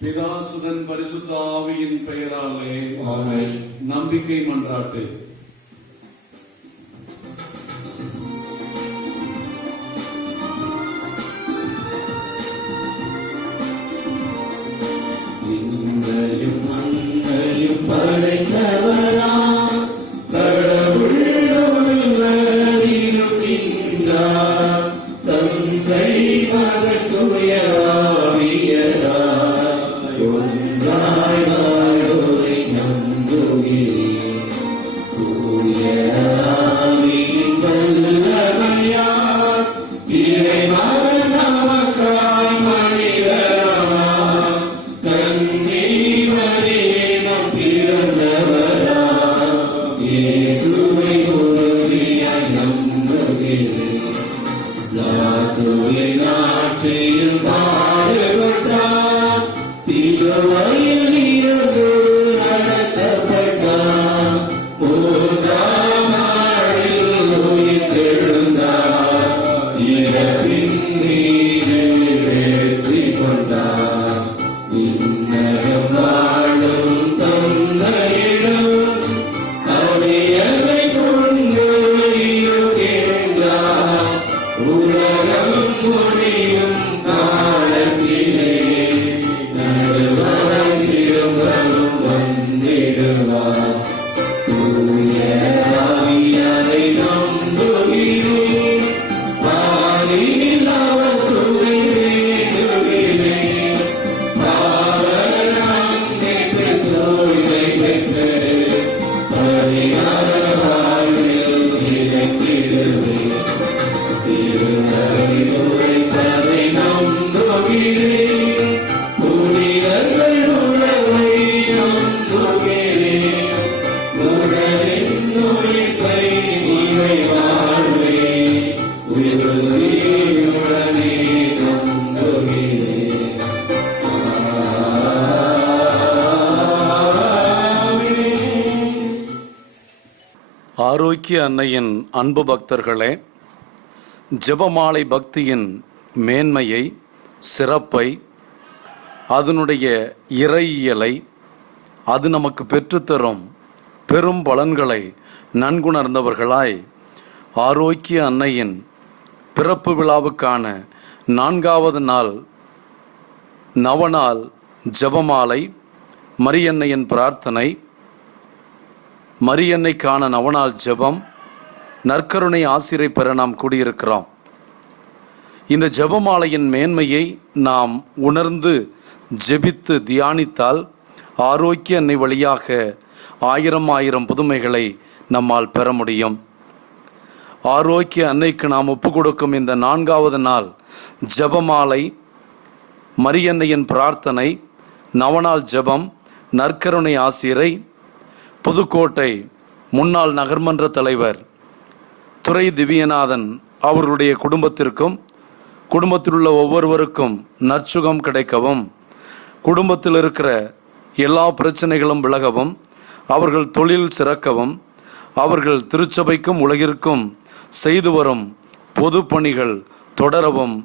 பிதாசுதன் பரிசுத்த ஆவியின் பெயராலே ஆமென். நம்பிக்கை மன்றாட்டு. இன்றையும் அன்றையும் படைத்தவரா கடவுள் இருக்கின்றார். தந்தை மகன் தூய ஆவியராய் ஒன்றாய் வாழ்வோரை நம்புகிறேன். தூய ஆவியின் வல்லமையால் இறைமகன் நமக்காய் மனிதரானார். தன்னை மறியிடம் பிறந்தவராய் இயேசுவை உறுதியாய் நம்புகிறேன். லாத்துவின் ஆட்சியில் பாடுபட்டார். சிலுவையில் இருந்து நடத்தப்பட்டார். மூன்றாம் நாளில் உயிர்த்தெழுந்தார். இறப்பின் மீது வெற்றி கொண்டார். விண்ணகம் வாழும் தந்தையிடம் அரியணை கொண்டு இருக்கின்றார். உலகம் முடியும் காலத்திலே நடுவரம் திரும்பவும் வந்திடுவார். தூய ஆவியாரை நம்புகிறேன். பாரில் அவர் துணை வேண்டுகிறேன். பாவல் நம்பிக்கை தூய்மை பெற்று பரிகார வாழ்வில் இணைத்திடுவேன். திருநறிவுரைப்பதை நம்புகிறேன். புனிதர்கள் உறவை நம்புகிறேன். உடலின் உயிர்ப்பை இவை வாழ்வை உறுதியுடனே நம்புகிறேன். ஆரோக்கிய அன்னையின் அன்பு பக்தர்களே, ஜெபமாலை பக்தியின் மேன்மையை சிறப்பை, அதனுடைய இறையியலை, அது நமக்கு பெற்றுத்தரும் பெரும் பலன்களை நன்குணர்ந்தவர்களாய் ஆரோக்கிய அன்னையின் பிறப்பு விழாவுக்கான 4வது நாள் நவநாள் ஜெபமாலை, மரியன்னையின் பிரார்த்தனை, மரியன்னைக்கான நவநாள் ஜெபம், நற்கருணை ஆசிரை பெற நாம் கூடியிருக்கிறோம். இந்த ஜெபமாலையின் மேன்மையை நாம் உணர்ந்து ஜெபித்து தியானித்தால் ஆரோக்கிய அன்னை வழியாக 1000 புதுமைகளை நம்மால் பெற முடியும். ஆரோக்கிய அன்னைக்கு நாம் ஒப்பு கொடுக்கும் இந்த 4வது நாள் ஜெபமாலை, மரியன்னையின் பிரார்த்தனை, நவநாள் ஜெபம், நற்கருணை ஆசிரை புதுக்கோட்டை முன்னாள் நகர்மன்ற தலைவர் துரை திவ்யநாதன் அவர்களுடைய குடும்பத்திற்கும், குடும்பத்தில் உள்ள ஒவ்வொருவருக்கும் நற்சுகம் கிடைக்கவும், குடும்பத்தில் இருக்கிற எல்லா பிரச்சனைகளும் விலகவும், அவர்கள் தொழில் சிறக்கவும், அவர்கள் திருச்சபைக்கும் உலகிற்கும் செய்து வரும் பொது பணிகள் தொடரவும்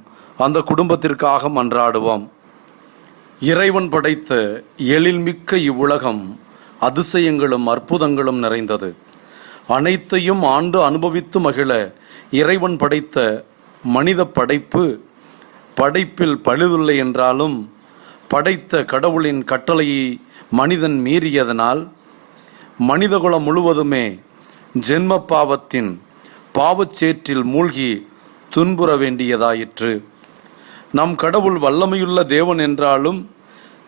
அந்த குடும்பத்திற்காக மன்றாடுவோம். இறைவன் படைத்த எழில்மிக்க இவ்வுலகம் அதிசயங்களும் அற்புதங்களும் நிறைந்தது. அனைத்தையும் ஆண்டு அனுபவித்து மகிழ இறைவன் படைத்த மனித படைப்பில் பழுதில்லை என்றாலும், படைத்த கடவுளின் கட்டளையை மனிதன் மீறியதனால் மனிதகுலம் முழுவதுமே ஜென்ம பாவத்தின் பாவச்சேற்றில் மூழ்கி துன்புற வேண்டியதாயிற்று. நம் கடவுள் வல்லமையுள்ள தேவன் என்றாலும்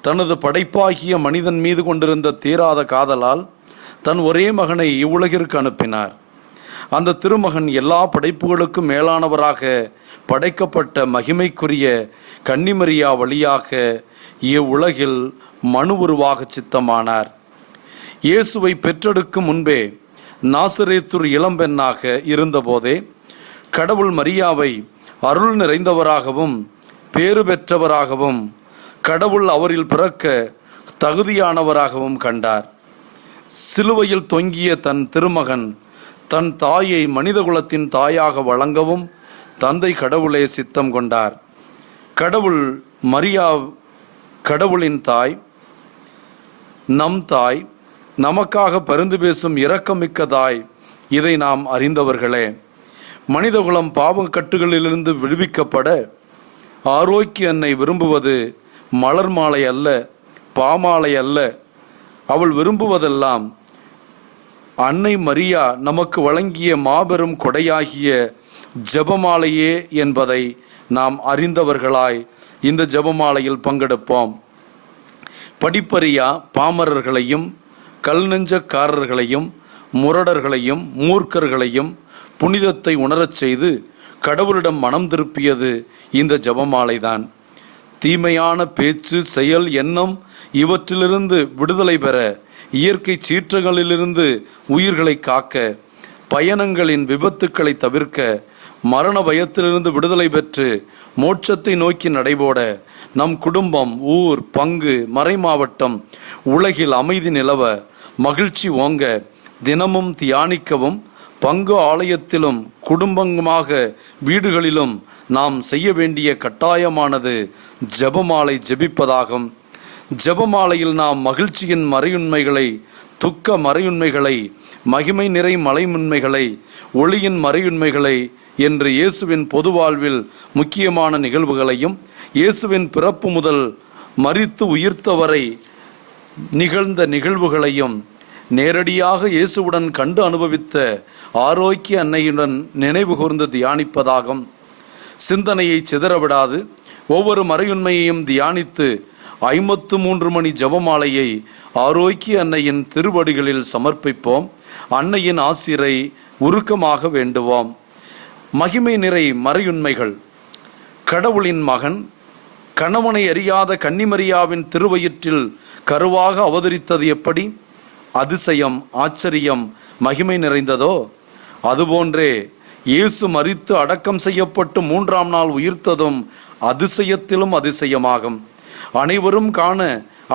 தனது படைப்பாகிய மனிதன் மீது கொண்டிருந்த தீராத காதலால் தன் ஒரே மகனை இவ்வுலகிற்கு அனுப்பினார். அந்த திருமகன் எல்லா படைப்புகளுக்கும் மேலானவராக படைக்கப்பட்ட மகிமைக்குரிய கன்னிமரியா வழியாக இவ்வுலகில் மனு உருவாக சித்தமானார். இயேசுவை பெற்றெடுக்கும் முன்பே நாசரேத்தூர் இளம்பெண்ணாக இருந்தபோதே கடவுள் மரியாவை அருள் நிறைந்தவராகவும் பேறு பெற்றவராகவும் கடவுள் அவரில் பிறக்க தகுதியானவராகவும் கண்டார். சிலுவையில் தொங்கிய தன் திருமகன் தன் தாயை மனிதகுலத்தின் தாயாக வழங்கவும் தந்தை கடவுளே சித்தம் கொண்டார். கடவுள் மரியா கடவுளின் தாய், நம் தாய், நமக்காக பரிந்து பேசும் இரக்கமிக்க தாய். இதை நாம் அறிந்தவர்களே. மனிதகுலம் பாவக்கட்டுகளிலிருந்து விடுவிக்கப்பட ஆரோக்கிய அன்னை விரும்புவது மலர் மாலை அல்ல, பாமாலை அல்ல. அவள் விரும்புவதெல்லாம் அன்னை மரியா நமக்கு வழங்கிய மாபெரும் கொடையாகிய ஜெபமாலையே என்பதை நாம் அறிந்தவர்களாய் இந்த ஜெபமாலையில் பங்கெடுப்போம். படிப்பறியா பாமரர்களையும் கல் நெஞ்சக்காரர்களையும் முரடர்களையும் மூர்க்கர்களையும் புனிதத்தை உணரச் செய்து கடவுளிடம் மனம் திருப்பியது இந்த ஜெபமாலைதான். தீமையான பேச்சு, செயல், எண்ணம் இவற்றிலிருந்து விடுதலை பெற, இயற்கை சீற்றங்களிலிருந்து உயிர்களை காக்க, பயணங்களின் விபத்துக்களை தவிர்க்க, மரண பயத்திலிருந்து விடுதலை பெற்று மோட்சத்தை நோக்கி நடைபோட, நம் குடும்பம், ஊர், பங்கு, மறைமாவட்டம் உலகில் அமைதி நிலவ, மகிழ்ச்சி ஓங்க, தினமும் தியானிக்கவும், பங்கு ஆலயத்திலும் குடும்பமாக வீடுகளிலும் நாம் செய்ய வேண்டிய கட்டாயமானது ஜெபமாலை ஜெபிப்பதாகும். ஜெபமாலையில் நாம் மகிழ்ச்சியின் மறையுண்மைகளை, துக்க மறையுண்மைகளை, மகிமை நிறை மலையுண்மைகளை, ஒளியின் மறையுண்மைகளை என்று இயேசுவின் பொது வாழ்வில் முக்கியமான நிகழ்வுகளையும், இயேசுவின் பிறப்பு முதல் மரித்து உயிர்த்தவரை நிகழ்ந்த நிகழ்வுகளையும் நேரடியாக இயேசுவுடன் கண்டு அனுபவித்த ஆரோக்கிய அன்னையுடன் நினைவு கூர்ந்து தியானிப்பதாகும். சிந்தனையை சிதறவிடாது ஒவ்வொரு மறையுண்மையையும் தியானித்து 53 மணி ஜெபமாலையை ஆரோக்கிய அன்னையின் திருவடிகளில் சமர்ப்பிப்போம். அன்னையின் ஆசிரை உருக்கமாக வேண்டுவோம். மகிமை நிறை மறையுண்மைகள். கடவுளின் மகன் கணவனை அறியாத கன்னிமரியாவின் திருவயிற்றில் கருவாக அவதரித்தது எப்படி அதிசயம், ஆச்சரியம், மகிமை நிறைந்ததோ, அதுபோன்றே இயேசு மரித்து அடக்கம் செய்யப்பட்டு 3ஆம் நாள் உயிர்த்ததும் அதிசயத்திலும் அதிசயமாகும். அனைவரும் காண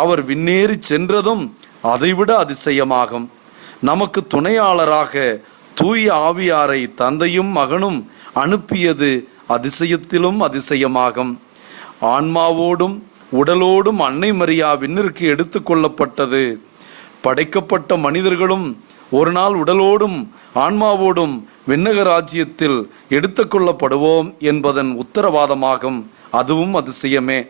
அவர் விண்ணேறி சென்றதும் அதைவிட அதிசயமாகும். நமக்கு துணையாளராக தூய ஆவியாரை தந்தையும் மகனும் அனுப்பியது அதிசயத்திலும் அதிசயமாகும். ஆன்மாவோடும் உடலோடும் அன்னை மரியா விண்ணிற்கு எடுத்து கொள்ளப்பட்டது. படைக்கப்பட்ட மனிதர்களும் ஒரு நாள் உடலோடும் ஆன்மாவோடும் விண்ணக ராஜ்யத்தில் எடுத்து கொள்ளப்படுவோம் என்பதன் உத்தரவாதமாகும். அதுவும் அதிசயமே.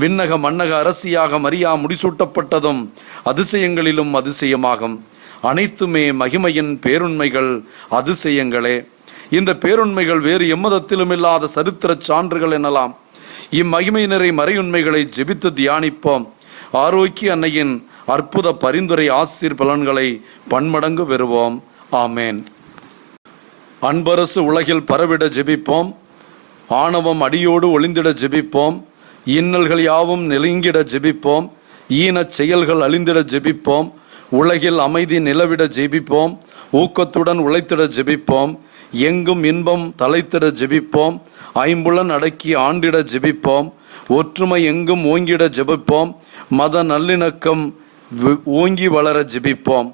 விண்ணக மன்னக அரசியாக மரியா முடிசூட்டப்பட்டதும் அதிசயங்களிலும் அதிசயமாகும். அனைத்துமே மகிமையின் பேருண்மைகள், அதிசயங்களே. இந்த பேருண்மைகள் வேறு எம்மதத்திலும் இல்லாத சரித்திர சான்றுகள் எனலாம். இம்மகிமை நிறை மறையுண்மைகளை ஜெபித்து தியானிப்போம். ஆரோக்கிய அன்னையின் அற்புத பரிந்துரை ஆசீர் பலன்களை பன்மடங்கு பெறுவோம். ஆமேன். அன்பரசு உலகில் பரவிட ஜெபிப்போம். ஆணவம் அடியோடு ஒளிந்திட ஜெபிப்போம். இன்னல்கள் யாவும் நெருங்கிட ஜெபிப்போம். ஈனச் செயல்கள் அழிந்திட ஜெபிப்போம். உலகில் அமைதி நிலவிட ஜெபிப்போம். ஊக்கத்துடன் உழைத்திட ஜெபிப்போம். எங்கும் இன்பம் தலைத்திட ஜெபிப்போம். ஐம்புலன் அடக்கி ஆண்டிட ஜெபிப்போம். ஒற்றுமை எங்கும் ஓங்கிட ஜெபிப்போம். மத நல்லிணக்கம் ஓங்கி வளர ஜெபிப்போம்.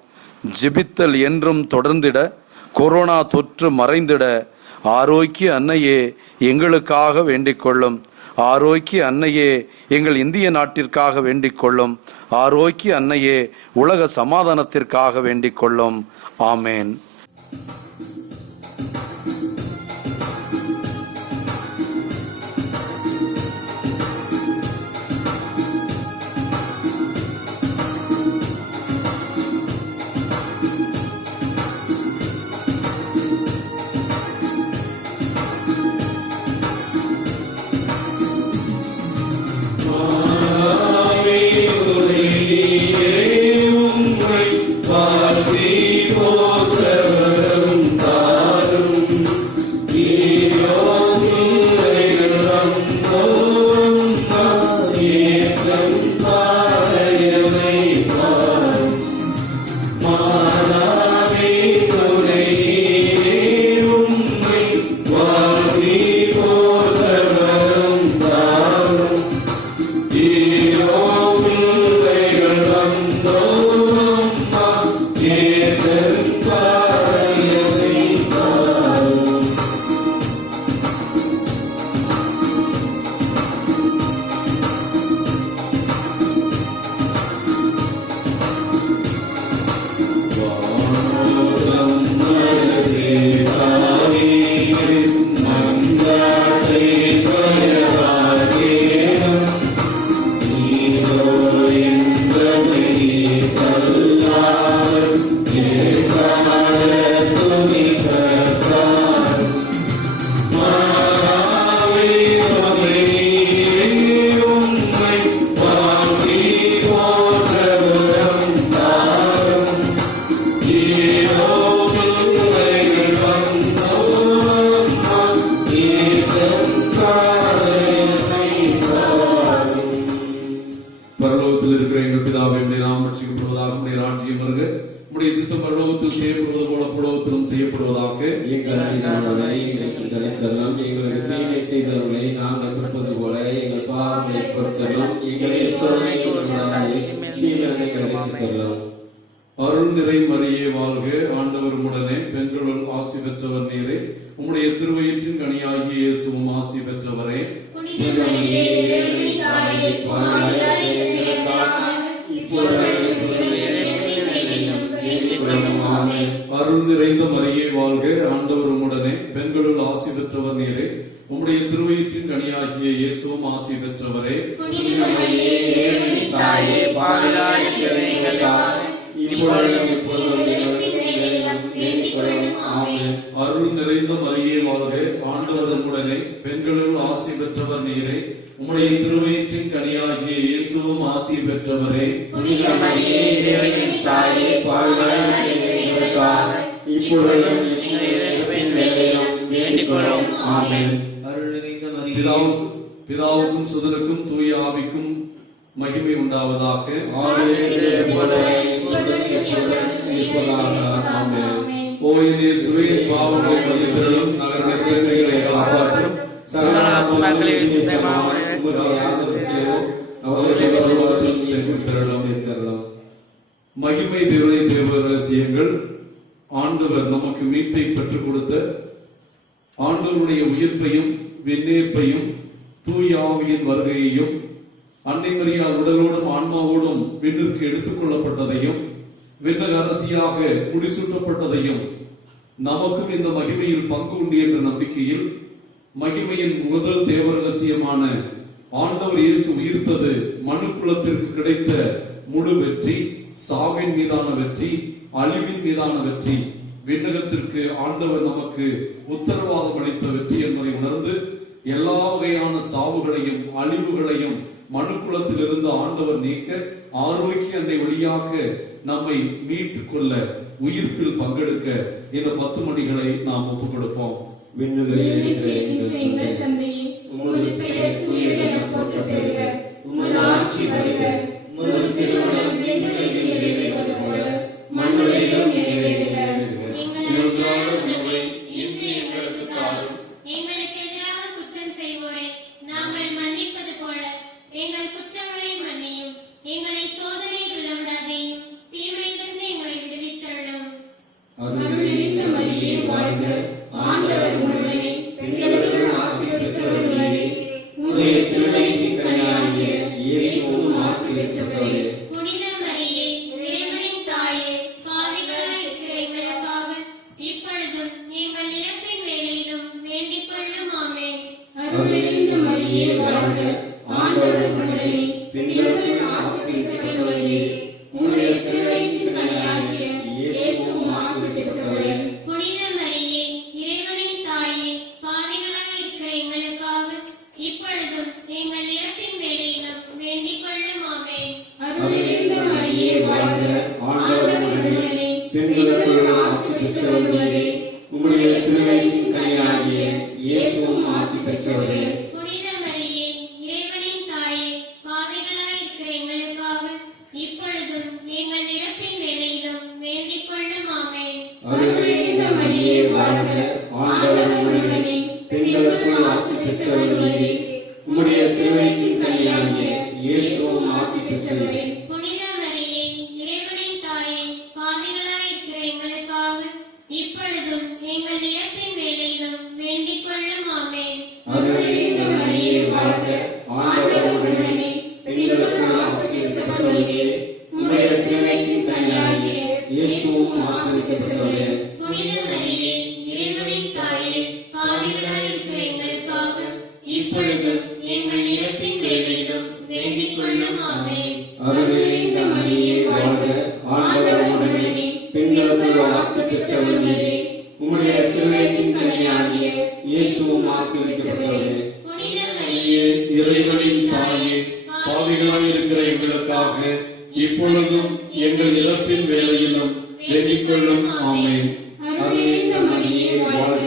ஜெபித்தல் என்றும் தொடர்ந்திட, கொரோனா தொற்று மறைந்திட ஆரோக்கிய அன்னையே எங்களுக்காக வேண்டிக் கொள்ளும். ஆரோக்கிய அன்னையே எங்கள் இந்திய நாட்டிற்காக வேண்டிக் கொள்ளும். ஆரோக்கிய அன்னையே உலக சமாதானத்திற்காக வேண்டிக் கொள்ளும். ஆமேன். பரலோகத்தில் இருக்கிற எங்கள் பிதாவே, உம்முடைய நாமம் ரட்சிக்கப்படுவதாக. உம்முடைய ராஜ்யம் வருக. உம்முடைய சித்தம் பரலோகத்தில் செய்யப்படுவது போல பூலோகத்திலும் செய்யப்படுவதாக. எங்களுக்கு தரும் எங்களுக்கு தீமை செய்தவர்களை நாங்கள் பொறுப்பது போல எங்கள் பாவங்களை பொறுத்தரும். எங்களை சோதனைக்கு உட்படாதேயும், தீமைகளை ரட்சித்தருளும். அருள் நிறை மரியே வாழ்க. ஆண்டவர் உடனே பெண்களுள் ஆசி பெற்றவர் நீரே. உம்முடைய திருவயிற்றின் கனியாகிய இயேசுவும் ஆசி பெற்றவரே. அருள் நிறைந்த மரியே வாழ்க. ஆண்டவர் உடனே பெண்களுள் ஆசி பெற்றவர் நீரே. உம்முடைய திருவயிற்றின் கனியாகிய இயேசுவும் ஆசி பெற்றவரே. அருள் நிறைந்த மரியே வாழ்க. ஆண்டவர் உடனே பெண்களுள் ஆசி பெற்றவர் நீரே. உம்முடைய திருவயிற்றின் கனியாகிய இயேசுவும் ஆசி பெற்றவரே. பிதாவுக்கும் சுதனுக்கும் தூய ஆவிக்கும் மகிமை உண்டாவதாக. பாவங்களை மன்னித்தருளும், நகர பெருமைகளை காப்பாற்றும், மகிமை தேவனை தேவ ரகசியங்கள். ஆண்டவர் நமக்கு மீட்பை பெற்றுக் கொடுத்த ஆண்டவருடைய உயிர்ப்பையும் விண்ணேற்பையும் தூய ஆவியின் வருகையையும் அன்னை மரியா உடலோடும் ஆன்மாவோடும் விண்ணிற்கு எடுத்துக் கொள்ளப்பட்டதையும் விண்ணக அரசியாக முடிசூட்டப்பட்டதையும் நமக்கும் இந்த மகிமையில் பங்கு உண்டு என்ற நம்பிக்கையில் மகிமையின் முதல் தேவ ரகசியமான ஆண்டவர் இயேசு உயிர்த்தது மனு குலத்திற்கு கிடைத்த முழு வெற்றி, சாவின் மீதான வெற்றி, அழிவின் மீதான வெற்றி, விண்ணகத்திற்கு ஆண்டவர் நமக்கு உத்தரவாதம் அளித்த வெற்றி என்பதை உணர்ந்து எல்லா வகையான சாவுகளையும் அழிவுகளையும் மனு குலத்தில் இருந்து ஆண்டவர் நீக்க ஆரோக்கிய அன்னை வழியாக நம்மை மீட்டுக் கொள்ள உயிர்ப்பில் பங்கெடுக்க இந்த 10 மணிகளை நாம் ஒப்புக் கொடுப்போம். விண்ணுகளில் இருக்கிற எங்கள் தந்தையே, உமது பெயர் தூயது என போற்றப் பெறுக. உமது ஆட்சி வருக. உமது திருவுளம் விண்ணுலகில் நிறைவேறுவது போல மண்ணுலகிலும் நிறைவேறுக. எங்கள் அன்றாட உணவை இன்று எங்களுக்கு தாரும். எங்களுக்கு எதிராக குற்றம் செய்வோரை நாங்கள் மன்னிப்பது போல எங்கள் குற்றங்களை மன்னியும். எங்களை சோதனையில் விழவிடாதேயும், தீமையிலிருந்து எங்களை விடுவித்தருளும். அருள் நிறைந்த மரியே வாழ்க. ஆண்டவர் உம்முடனே, பெண்களுக்குள் ஆசி பெற்றவர் நீரே. உம்முடைய திருவயிற்றின் கனியாகிய இயேசுவும் ஆசி பெற்றவரே. புனித மரியே, இறைவனின் தாயே, பாவிகளாய் இருக்கிற எங்களுக்காக இப்பொழுதும் எங்கள் இறப்பின் வேளையிலும் வேண்டிக் கொள்ளும். ஆமென். அருள் நிறைந்த மரியே வாழ்க. ஆண்டவர் உம்முடனே, பெண்களுக்குள் ஆசி பெற்றவர் நீரே. உம்முடைய திருவயிற்றின் கனியாகிய இயேசுவும் ஆசி பெற்றவரே. புனித மரியே, இறைவனின் தாயே, பாவிகளாய் இருக்கிற எங்களுக்காக இப்பொழுதும் எங்கள் இறப்பின் வேளையிலும் வேண்டிக் கொள்ளும். ஆமென். அருள் நிறைந்த மரியே வாழ்க. ஆண்டவர் உம்முடனே, பெண்களுக்குள் ஆசி பெற்றவர் நீரே. உம்முடைய திருவயிற்றின் கனியாகிய இயேசுவும் ஆசி பெற்றவரே. புனித மரியே, இறைவனின் தாயே, பாவிகளாய் இருக்கிற எங்களுக்காக இப்பொழுதும் எங்கள் இறப்பின் வேளையிலும் வேண்டிக் கொள்ளும். ஆமென். அருள் நிறைந்த மரியே வாழ்க. ஆண்டவர் உம்முடனே, பெண்களுக்குள் ஆசி பெற்றவர் நீரே. உம்முடைய திருவயிற்றின் கனியாகிய இயேசுவும் ஆசி பெற்றவரே. புனித மரியே, இறைவனின் தாயே, பாவிகளாய் இருக்கிற எங்களுக்காக இப்பொழுதும் எங்கள் இறப்பின் வேளையிலும் வேண்டிக் கொள்ளும். ஆமென். அருள் நிறைந்த மரியே வாழ்க. ஆண்டவர் உம்முடனே, பெண்களுக்குள் ஆசி பெற்றவர் நீரே. உம்முடைய திருவயிற்றின் கனியாகிய இயேசுவும் ஆசி பெற்றவரே. புனித மரியே, இறைவனின் தாயே, பாவிகளாய் இருக்கிற எங்களுக்காக இப்பொழுதும் எங்கள் இறப்பின் வேளையிலும் வேண்டிக் கொள்ளும். ஆமென். அருள் நிறைந்த மரியே வாழ்க. ஆண்டவர் உம்முடனே, பெண்களுக்குள் ஆசி பெற்றவர் நீரே. உம்முடைய திருவயிற்றின் கனியாகிய இயேசுவும் ஆசி பெற்றவரே. புனித மரியே, இறைவனின் தாயே, பாவிகளாய் இருக்கிற எங்களுக்காக இப்பொழுதும் எங்கள் இறப்பின் வேளையிலும் வேண்டிக் கொள்ளும். ஆமென். அருள் நிறைந்த மரியே வாழ்க.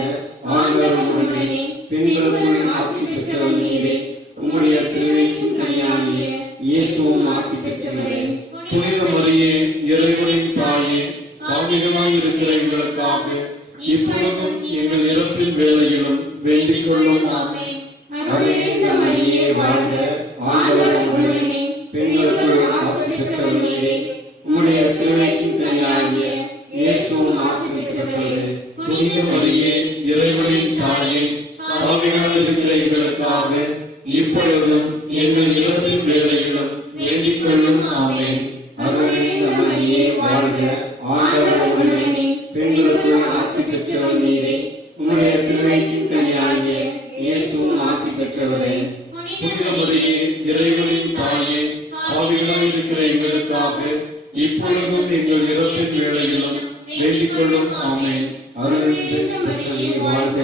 ஆண்டவர் உம்முடனே, பெண்களுக்குள் ஆசி பெற்றவர் நீரே. உம்முடைய திருவயிற்றின் கனியாகிய இயேசுவும் ஆசி பெற்றவரே. புனித மரியே, இறைவனின் தாயே, பாவிகளாய் இருக்கிற எங்களுக்காக இப்பொழுதும் எங்கள் இறப்பின் வேளையிலும் வேண்டிக் கொள்ளும். ஆமென். அருள் நிறைந்த மரியே வாழ்க. ஆண்டவர் உம்முடனே, பெண்களுக்குள் ஆசி பெற்றவர் நீரே. உம்முடைய திருவயிற்றின் கனியாகிய இயேசுவும் ஆசி பெற்றவரே. புனித மரியே, இறைவனின் தாயே, பாவிகளாய் இருக்கிற எங்களுக்காக இப்பொழுதும் எங்கள் இறப்பின் வேளையிலும் வேண்டிக் கொள்ளும். ஆமென். அருள் நிறைந்த மரியே வாழ்க. ஆண்டவர் உம்முடனே, பெண்களுக்குள் ஆசி பெற்றவர் நீரே. உம்முடைய திருவயிற்றின் கனியாகிய இயேசுவும் ஆசி பெற்றவரே. புனித மரியே, இறைவனின் தாயே, பாவிகளாய் இருக்கிற எங்களுக்காக இப்பொழுதும் எங்கள் இறப்பின் வேளையிலும் வேண்டிக் கொள்ளும். ஆமென். அருள் நிறைந்த மரியே வாழ்க.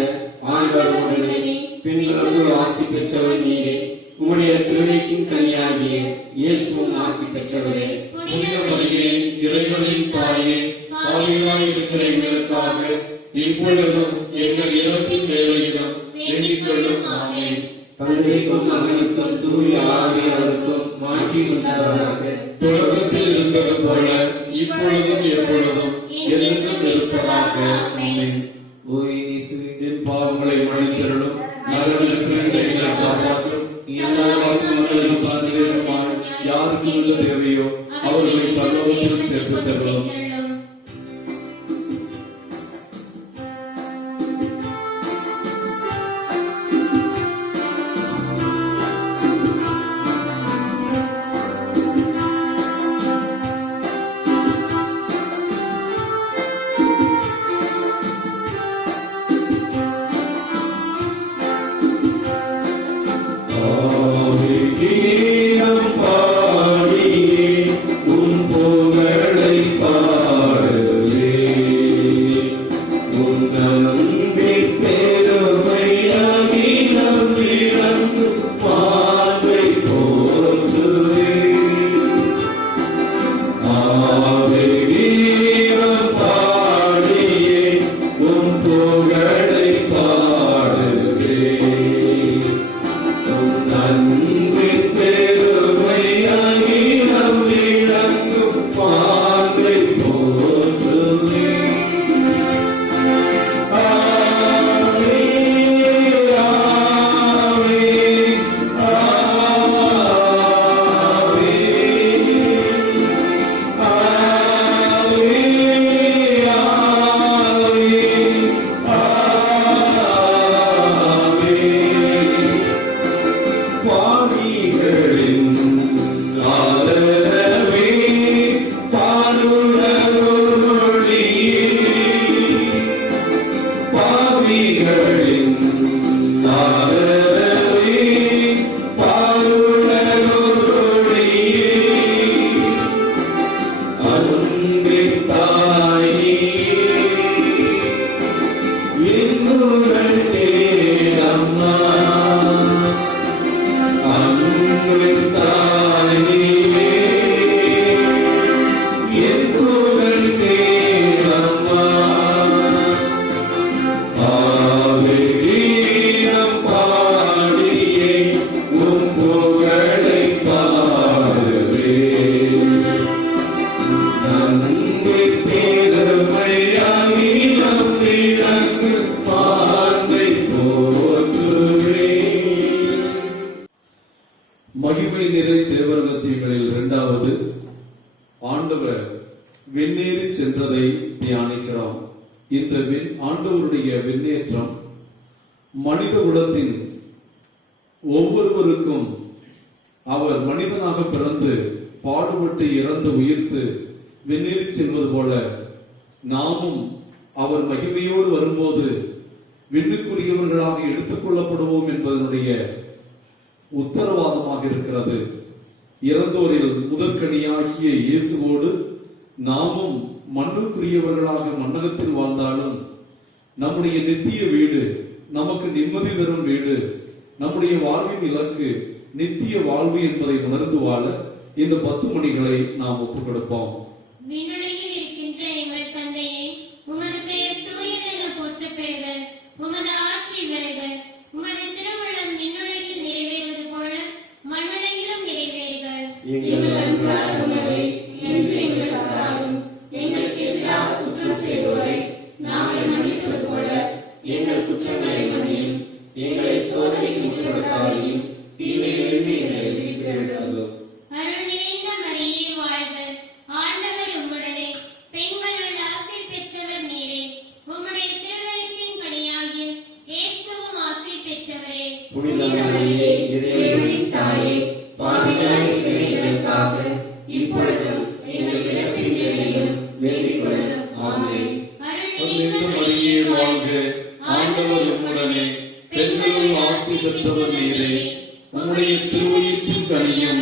ஆண்டவர் உம்முடனே, பெண்களுக்குள் ஆசி பெற்றவர் நீரே. உம்முடைய திருவயிற்றின் கனியாகிய இயேசுவும் ஆசி பெற்றவரே. புனித மரியே, இறைவனின் தாயே, பாவிகளாய் இருக்கிற எங்களுக்காக இப்பொழுதும் எங்கள் இறப்பின் வேளையிலும் வேண்டிக் கொள்ளும். ஆமென். தந்தைக்கும் மகனுக்கும் தூய ஆவியாருக்கும் மாட்சி உண்டாவதாக. தொடக்கத்தில் இருந்தது போல இப்பொழுதும் எப்பொழுதும் என்றென்றும் இருப்பதாக. ஆமென். என் பாவங்களை மன்னித்தருளும், நரகத்திலிருந்து எங்களை காப்பாற்றும். எல்லா மக்களும் சந்தேகமான யாருக்கு உள்ள தேவையோ அவர்களை பரலோகத்தில் சேர்த்து தருவோம். பாவிகளின் ஆதரவே பாருள்ள ஒளியே, பாவிகளின் ஆதரவே பாருள்ள ஒளியே, அன்பின் தாயே இன்னுங்கள் தேடம்மா, அன்பின் தாயே இன்னுங்கள் தேடம்மா, ஆவே கீதம் பாடியே உம் புகழை பாடுவேன். அன்பின் பெருமையாகிலும் விளங்கு பார்வை போற்றுவேன். மகிமை நிறை தேவர் ரகசியங்களில் இரண்டாவது, ஆண்டவர் விண்ணேறி சென்றதை தியானிக்கிறோம். இந்த ஆண்டவருடைய விண்ணேற்றம் மனித குலத்தின் ஒவ்வொருவருக்கும் அவர் மனிதனாக பிறந்து பாடுபட்டு இறந்து உயிர்த்து விண்ணேறி செல்வது போல நாமும் அவர் மகிமையோடு வரும்போது விண்ணுக்குரியவர்களாக எடுத்துக் கொள்ளப்படுவோம் என்பதனுடைய உத்தரவாதமாக இருக்கிறது. இறந்தோரில் முதற்கனியாகிய இயேசுவோடு நாமும் மண்ணுக்குரியவர்களாக மண்ணகத்தில் வாழ்ந்தாலும் நம்முடைய நித்திய வீடு, நமக்கு நிம்மதி தரும் வீடு, நம்முடைய வாழ்வின் இலக்கு நித்திய வாழ்வு என்பதை உணர்ந்து வாழ இந்த 10 மணிகளை நாம் ஒப்புக் கொடுப்போம். விண்ணுலகில் இருக்கின்ற எங்கள் தந்தையே, உமது பெயர் தூயதென போற்றப் பெறுக. உமது ஆட்சி வருக. உமது திருவுளம் விண்ணுலகில் நிறைவேறுவது போல மண்ணுலகிலும் நிறைவேறுக. எங்கள் அன்றாட உணவை இன்று எங்களுக்கு தாரும். எங்களுக்கு எதிராக குற்றம் செய்வோரை நாங்கள் மன்னிப்பது போல எங்கள் குற்றங்களை மன்னியும். எங்களை சோதனைக்கு உட்படுத்தாதையும், தீமையிலிருந்து எங்களை விடுவித்தருளும். அருள் நிறைந்த மரியே வாழ்க. ஆண்டவர் உம்முடனே, பெண்களுள் ஆசீர் பெற்றவர் நீரே. உம்முடைய திருவயிற்றின் கனியாகிய இயேசுவும் ஆசீர் பெற்றவரே. புனித மரியே, இறைவனின் தாயே, பாவிகளாய் இருக்கிற எங்களுக்காக இப்பொழுதும் எங்கள் இறப்பின் வேளையிலும் வேண்டிக் கொள்ளும். ஆமென். அருள் அருள்நிறைந்த மரியே வாழ்க. ஆண்டவர் உம்முடனே, பெண்களுள் ஆசி பெற்றவர் நீரே. உம்முடைய திருவயிற்றின் கனியும்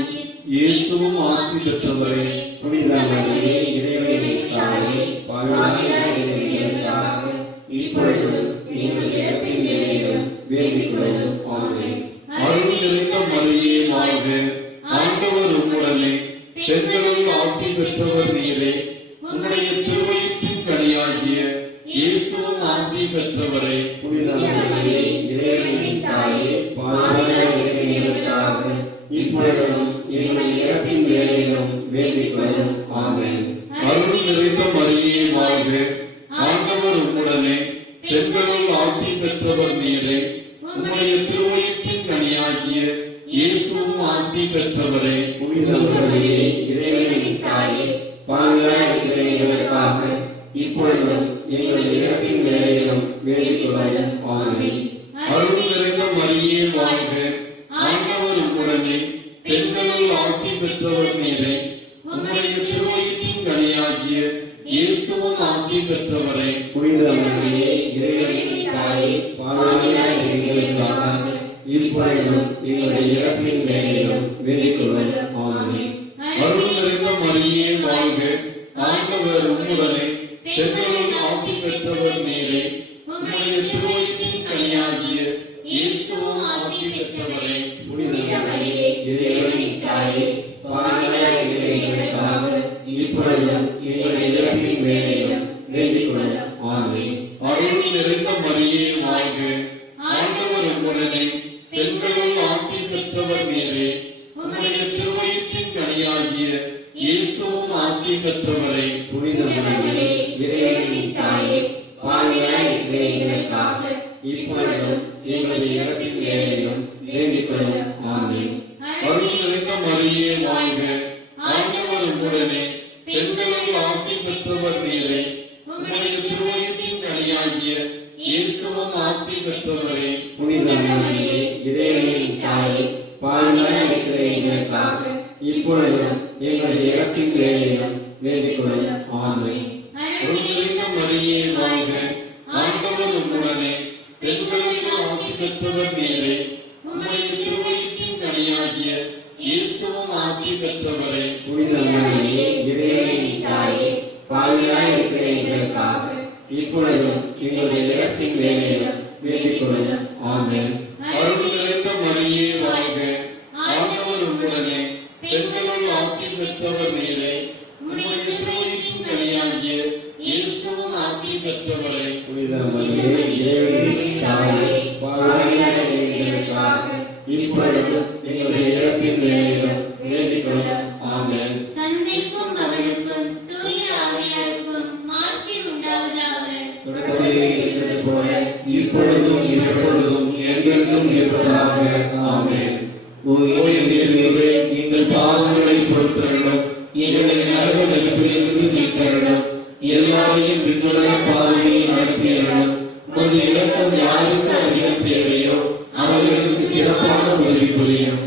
இயேசுவும் ஆசி பெற்றவரே. புனித மரியே, இறைவனின் தாயே, பாவிகளாய் இருக்கிற எங்களுக்காக இப்பொழுதும் எங்கள் இறப்பின் வேளையிலும் வேண்டிக் கொள்ளும். ஆமென். அருள் நிறைந்த மரியே வாழ்க. ஆண்டவர் உம்முடனே, பெண்களுள் ஆசி பெற்றவர் நீரே. உம்முடைய திருவயிற்றின் கனியாகிய இயேசுவும் ஆசி பெற்றவரே. புனித மரியே, இறைவனின் தாயே, பாவிகளாய் இருக்கிற எங்களுக்காக இப்பொழுதும் எங்கள் இறப்பின் வேளையிலும் வேண்டிக் கொள்ளும். ஆமென். அருள் நிறைந்த மரியே வாழ்க. ஆண்டவர் உம்முடனே, பெண்களுள் ஆசி பெற்றவர் நீரே. உம்முடைய திருவயிற்றின் கனியாகிய இயேசுவும் ஆசி பெற்றவரே. புனித மரியே, இறைவனின் தாயே, பாவிகளாய் இருக்கிற எங்களுக்காக இப்பொழுதும் எங்கள் இறப்பின் வேளையிலும் வேண்டிக் கொள்ளும். ஆமென். அருள் நிறைந்த மரியே வாழ்க. ஆண்டவர் உம்முடனே, பெண்களுள் ஆசி பெற்றவர் நீரே. உம்முடைய திருவயிற்றின் கனியாகிய இயேசுவும் ஆசி பெற்றவரே. புனித மரியே, இறைவனின் தாயே, பாவிகளாய் இருக்கிற எங்களுக்காக இப்பொழுதும் எங்கள் இறப்பின் வேளையிலும் வேண்டிக் கொள்ளும். ஆமென். அருள் நிறைந்த மரியே வாழ்க. ஆண்டவர் உம்முடனே, பெண்களுள் ஆசி பெற்றவர் நீரே. உம்முடைய திருவயிற்றின் கனியாகிய இயேசுவும் ஆசி பெற்றவரே. புனித மரியே, இறைவனின் தாயே, பாவிகளாய் இருக்கிற எங்களுக்காக இப்பொழுதும் எங்கள் இறப்பின் வேளையிலும் வேண்டிக் கொள்ளும். ஆமென். அருள் நிறைந்த மரியே வாழ்க. ஆண்டவர் உம்முடனே, பெண்களுள் ஆசி பெற்றவர் நீரே. உம்முடைய திருவயிற்றின் கனியாகிய இயேசுவும் ஆசி பெற்றவரே. புனித மரியே, இறைவனின் தாயே, பாவிகளாய் இருக்கிற எங்களுக்காக இப்பொழுதும் எங்கள் இறப்பின் வேளையிலும் வேண்டிக் கொள்ளும். ஆமென். அருள் நிறைந்த மரியே வாழ்க. ஆண்டவர் உம்முடனே, பெண்களுள் ஆசி பெற்றவர் நீரே. உம்முடைய திருவயிற்றின் கனியாகிய இயேசுவும் ஆசி பெற்றவரே. புனித மரியே, இறைவனின் தாயே, பாவிகளாய் இருக்கிற எங்களுக்காக இப்பொழுதும் எங்கள் இறப்பின் வேளையிலும் வேண்டிக் கொள்ளும். ஆமென். அருள் நிறைந்த மரியே வாழ்க, ஆண்டவர் உம்முடனே, பெண்களுக்கு ஆசி பெற்றவர் நீரே, உம்முடைய திருவயிற்றின் கனியாகிய இயேசுவும் ஆசி பெற்றவரே. புனித மரியே, இறைவனின் தாயே, பாவிகளாய் இருக்கிற எங்களுக்காக இப்பொழுதும் எங்களுடைய இறப்பின் வேளையிலும் வேண்டிக் கொள்ளும். ஆமென். அருள் நிறைந்த மரியே வாழ்க, ஆண்டவர் உம்முடனே, பெண்களுக்கு ஆசி பெற்றவர் நீரே, உம்முடைய திருவயிற்றின் கனியாகிய இயேசுவும் ஆசி பெற்றவரே. புனித மரியே, இறைவனின் தாயே, பாவிகளாய் இருக்கிற எங்களுக்காக இப்பொழுதும் எங்களுடைய இறப்பின் வேளையிலும் வேண்டிக் கொள்ளும். ஆமென். தந்தைக்கும் மகனுக்கும் தூய ஆவியாருக்கும் மாட்சி உண்டாவதாக. தொடக்கத்திலே இருந்தது போல இப்பொழுதும் எப்பொழுதும் என்றென்றும் இருப்பதாக. ஆமென். ஓ இயேசுவே, எங்கள் பாவங்களை பொறுத்தருளும், எங்களை நரக நெருப்பிலிருந்து மீட்டருளும், எல்லாரையும் விண்ணுலக பாதையில் நடத்தியருளும். உமது இரக்கம் யாருக்கு அதிகம் தேவையோ அவர்களுக்கு சிறப்பான உதவி புரியும்.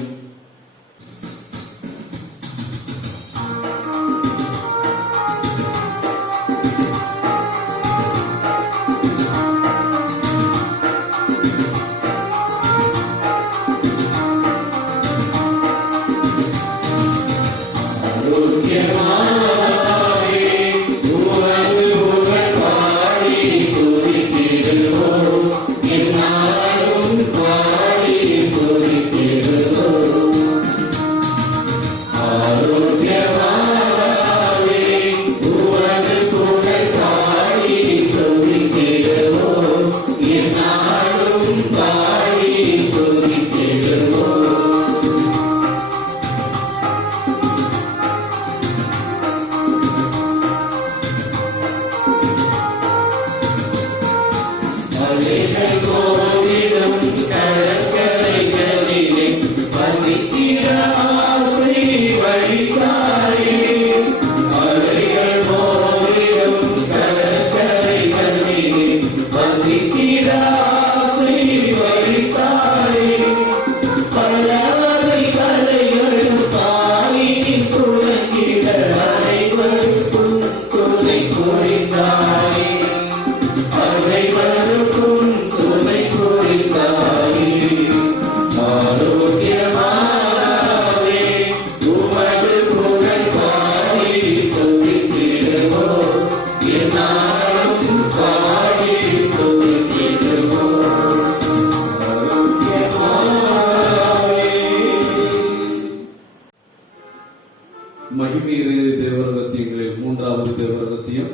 மகிமையிலே தேவ ரகசியங்களில் மூன்றாவது தேவ ரகசியம்,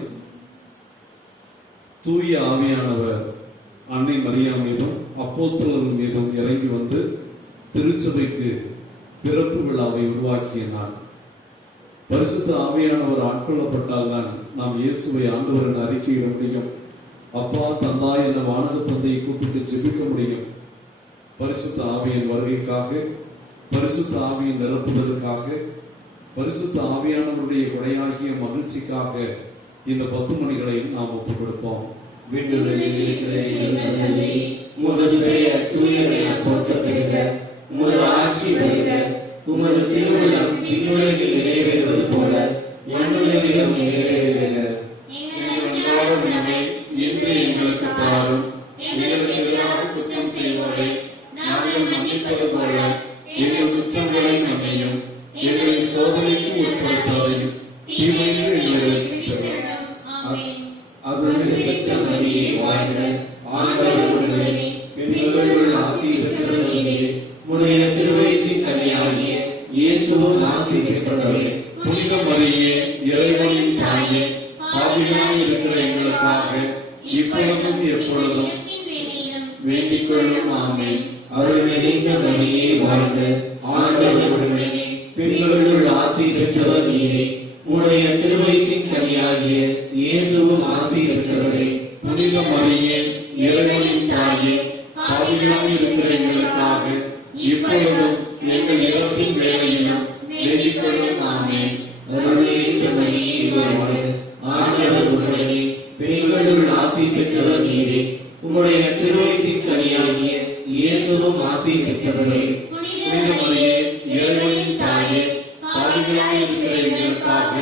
தூய ஆவியானவர் அன்னை மரியா மீதும் அப்போஸ்தலர்கள் மீதும் இறங்கி வந்து திருச்சபைக்கு பிறப்பு விழாவை உருவாக்கிய நாள். பரிசுத்த ஆவியானவர் ஆட்கொள்ளப்பட்டால்தான் நாம் இயேசுவை ஆண்டவர் என அறிக்கையிட முடியும். அப்பா தந்தா என்ற வானக தந்தையை கூப்பிட்டு ஜெபிக்க முடியும். பரிசுத்த ஆவியின் வருகைக்காக, பரிசுத்த ஆவியின் நிரப்புதலுக்காக, பரிசுத்த ஆவியானவருடைய கொடையாகிய மகிழ்ச்சிக்காக இந்த 10 மணிகளையும் நாம் ஒப்புக் கொடுப்போம். விண்ணுலகில் இருக்கிற எங்கள் தந்தையே, உமது பெயர் தூயது என போற்றப்படுக. உமது ஆட்சி வருக. உமது திருவுள்ளம் விண்ணுலகில் நிறைவேறுவது போல மண்ணுலகிலும் நிறைவேறுக. எங்கள் அன்றாட உணவை இன்று எங்களுக்கு தாரும். எங்களுக்கு எதிராக குற்றம் செய்வோரை நாங்கள் மன்னிப்பது போல எங்கள் குற்றங்களை மன்னியும். எங்களை சோதனைக்கு உட்படுத்தாதையும் தீமையில் எங்களை ரட்சித்தருளும். ஆமென். அருள் பெற்ற மரியே வாழ்க. ஆண்டவர் உடனே பெண்களுள் ஆசி பெற்றவர் நீரே. உம்முடைய திருவயிற்றின் கனியாகிய இயேசுவும் ஆசி பெற்றவரே. புனித மரியே, இறைவனின் தாயே, பாவிகளாய் இருக்கிற எங்களுக்காக இப்பொழுதும் எப்பொழுதும் வேண்டிக் கொள்ளும். ஆமென். அருள் நிறைந்த மரியே வாழ்க. ஆண்டவர் உடனே பெண்களுள் ஆசி பெற்றவர் நீரே. உம்முடைய திருவயிற்றின் கனியாகிய இயேசுவும் ஆசி பெற்றவரே. புனித மரியே, இறைவனின் தாயே, பாவிகளாய் இருக்கிற எங்களுக்காக இப்பொழுதும் எங்கள் இறப்பின் வேளையிலும் வேண்டிக் கொள்ளும். ஆமென். அருள் நிறைந்த மரியே வாழ்க. ஆண்டவர் உடனே பெண்களுள் ஆசி பெற்றவர் நீரே. உம்முடைய திருவயிற்றின் கனியாகிய இயேசுவும் ஆசி பெற்றவரே. புனித மரியே, இறைவனின் தாயே, பாவிகளாயிருக்கிற எங்களுக்காக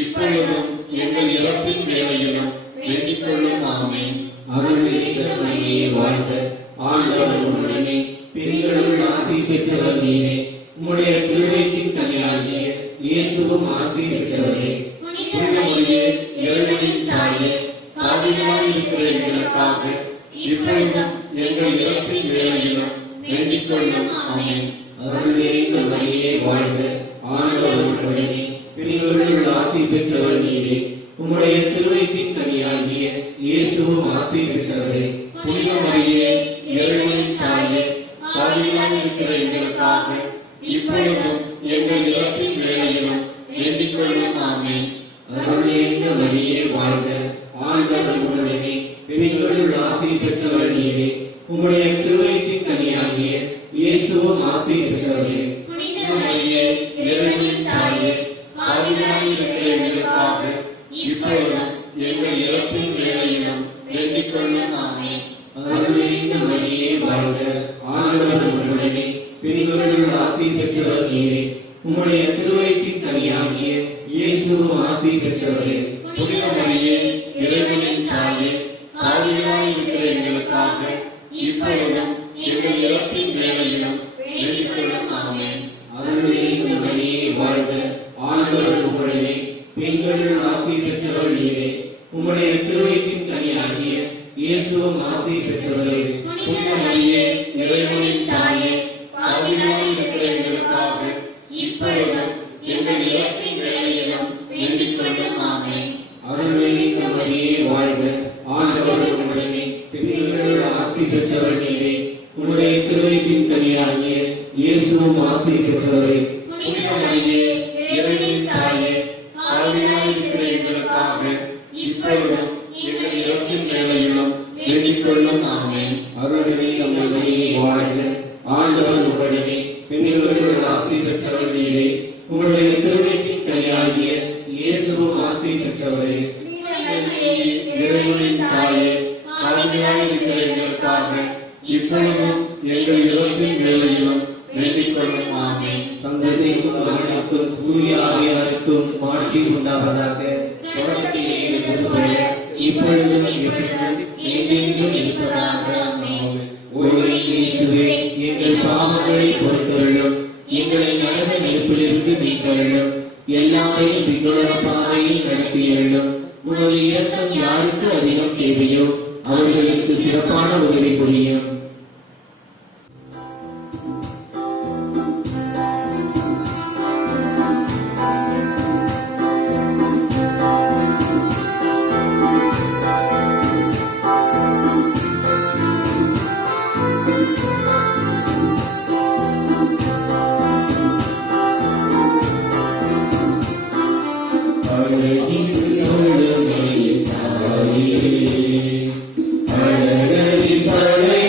இப்பொழுதும் எங்கள் இறப்பின் வேளையிலும் வேண்டிக் கொள்ளும். ஆமென். அருள் நிறைந்த மரியே வாழ்க, ஆண்டவர் உம்முடனே, பெண்களுள் ஆசி பெற்றவர் நீரே. உம்முடைய திருவயிற்றின் கனியாகிய இயேசுவும் ஆசி பெற்றவரே. புனித மரியே, இறைவனின் தாயே, பாவிகளாயிருக்கிற எங்களுக்காக இப்பொழுதும் எங்கள் இறப்பின் வேளையிலும் வேண்டிக் கொள்ளும். ஆமென். அருள் நிறைந்த மரியே வாழ்க, ஆண்டவர் உம்முடனே, பெண்களுள் ஆசி பெற்றவர் நீரே. உம்முடைய திருவயிற்றின் கனியாகிய இயேசுவும் ஆசி பெற்றவரே. புனித மரியே, இறைவனின் தாயே, பாவிகளாயிருக்கிற எங்களுக்காக இப்பொழுதும் எங்கள் இறப்பின் வேளையிலும் வேண்டிக் கொள்ளும். ஆமென். அருள் நிறைந்த மரியே வாழ்க, ஆண்டவர் உம்முடனே, பெண்களுள் ஆசி பெற்றவர் நீரே. உம்முடைய திருவயிற்றின் கனியாகிய இயேசுவும் ஆசி பெற்றவரே. புனித மரியே, இறைவனின் தாயே, பாவிகளாயிருக்கிற எங்களுக்காக இப்பொழுதும் எங்கள் இறப்பின் வேளையிலும் வேண்டிக் கொள்ளும். ஆமென். அருள் நிறைந்த மரியே வாழ்க, ஆண்டவர் உம்முடனே, பெண்களுள் ஆசி பெற்றவர் நீரே. உம்முடைய திருவயிற்றின் கனியாகிய இயேசுவும் ஆசி பெற்றவரே. புனித மரியே, இறைவனின் தாயே, பாவிகளாயிருக்கிற எங்களுக்காக இப்பொழுதும் எங்கள் இறப்பின் வேளையிலும் வேண்டிக் கொள்ளும். ஆமென். அருள் நிறைந்த மரியே வாழ்க, ஆண்டவர் உம்முடனே, பெண்களுள் ஆசி பெற்றவர் நீரே. உம்முடைய திருவயிற்றின் கனியாகிய இயேசுவும் ஆசி பெற்றவரே. புனித மரியே, இறைவனின் தாயே, பாவிகளாயிருக்கிற எங்களுக்காக இப்பொழுதும் எங்கள் இறப்பின் வேளையிலும் வேண்டிக் கொள்ளும். ஆமென். அருள் நிறைந்த மரியே வாழ்க, ஆண்டவர் உம்முடனே, பெண்களுள் ஆசி பெற்றவர் நீரே. உம்முடைய திருவயிற்றின் கனியாகிய இயேசுவும் ஆசி பெற்றவரே. புனித மரியே, இறைவனின் தாயே, பாவிகளாயிருக்கிற எங்களுக்காக இப்பொழுதும் எங்கள் இறப்பின் வேளையிலும் வேண்டிக் கொள்ளும். ஆமென். அருள் நிறைந்த மரியே வாழ்க, ஆண்டவர் உம்முடனே, பெண்களுள் ஆசி பெற்றவர் நீரே. உம்முடைய திருவயிற்றின் கனியாகிய இயேசுவும் ஆசி பெற்றவரே. புனித மரியே, இறைவனின் தாயே, பாவிகளாயிருக்கிற எங்களுக்காக இப்பொழுதும் எங்கள் இறப்பின் வேளையிலும் வேண்டிக் கொள்ளும். ஆமென். தந்தைக்கும் மகனுக்கும் தூய ஆவியாருக்கும் மாட்சி உண்டாவதாக. தொடக்கத்தில் இருந்தது போல இப்பொழுதும் எப்பொழுதும் என்றென்றும் இருப்பதாக. ஆமென். ஓ இயேசுவே, எங்கள் பாவங்களை பொறுத்தருளும், எங்களை நரக நெருப்பிலிருந்து மீட்டருளும், எல்லாரையும் விண்ணுலக பாதையில் நடத்தியருளும். உமது இரக்கம் யாருக்கு அதிகம் தேவையோ அவர்களுக்கு சிறப்பான உதவி புரியும். அழகின் பழகை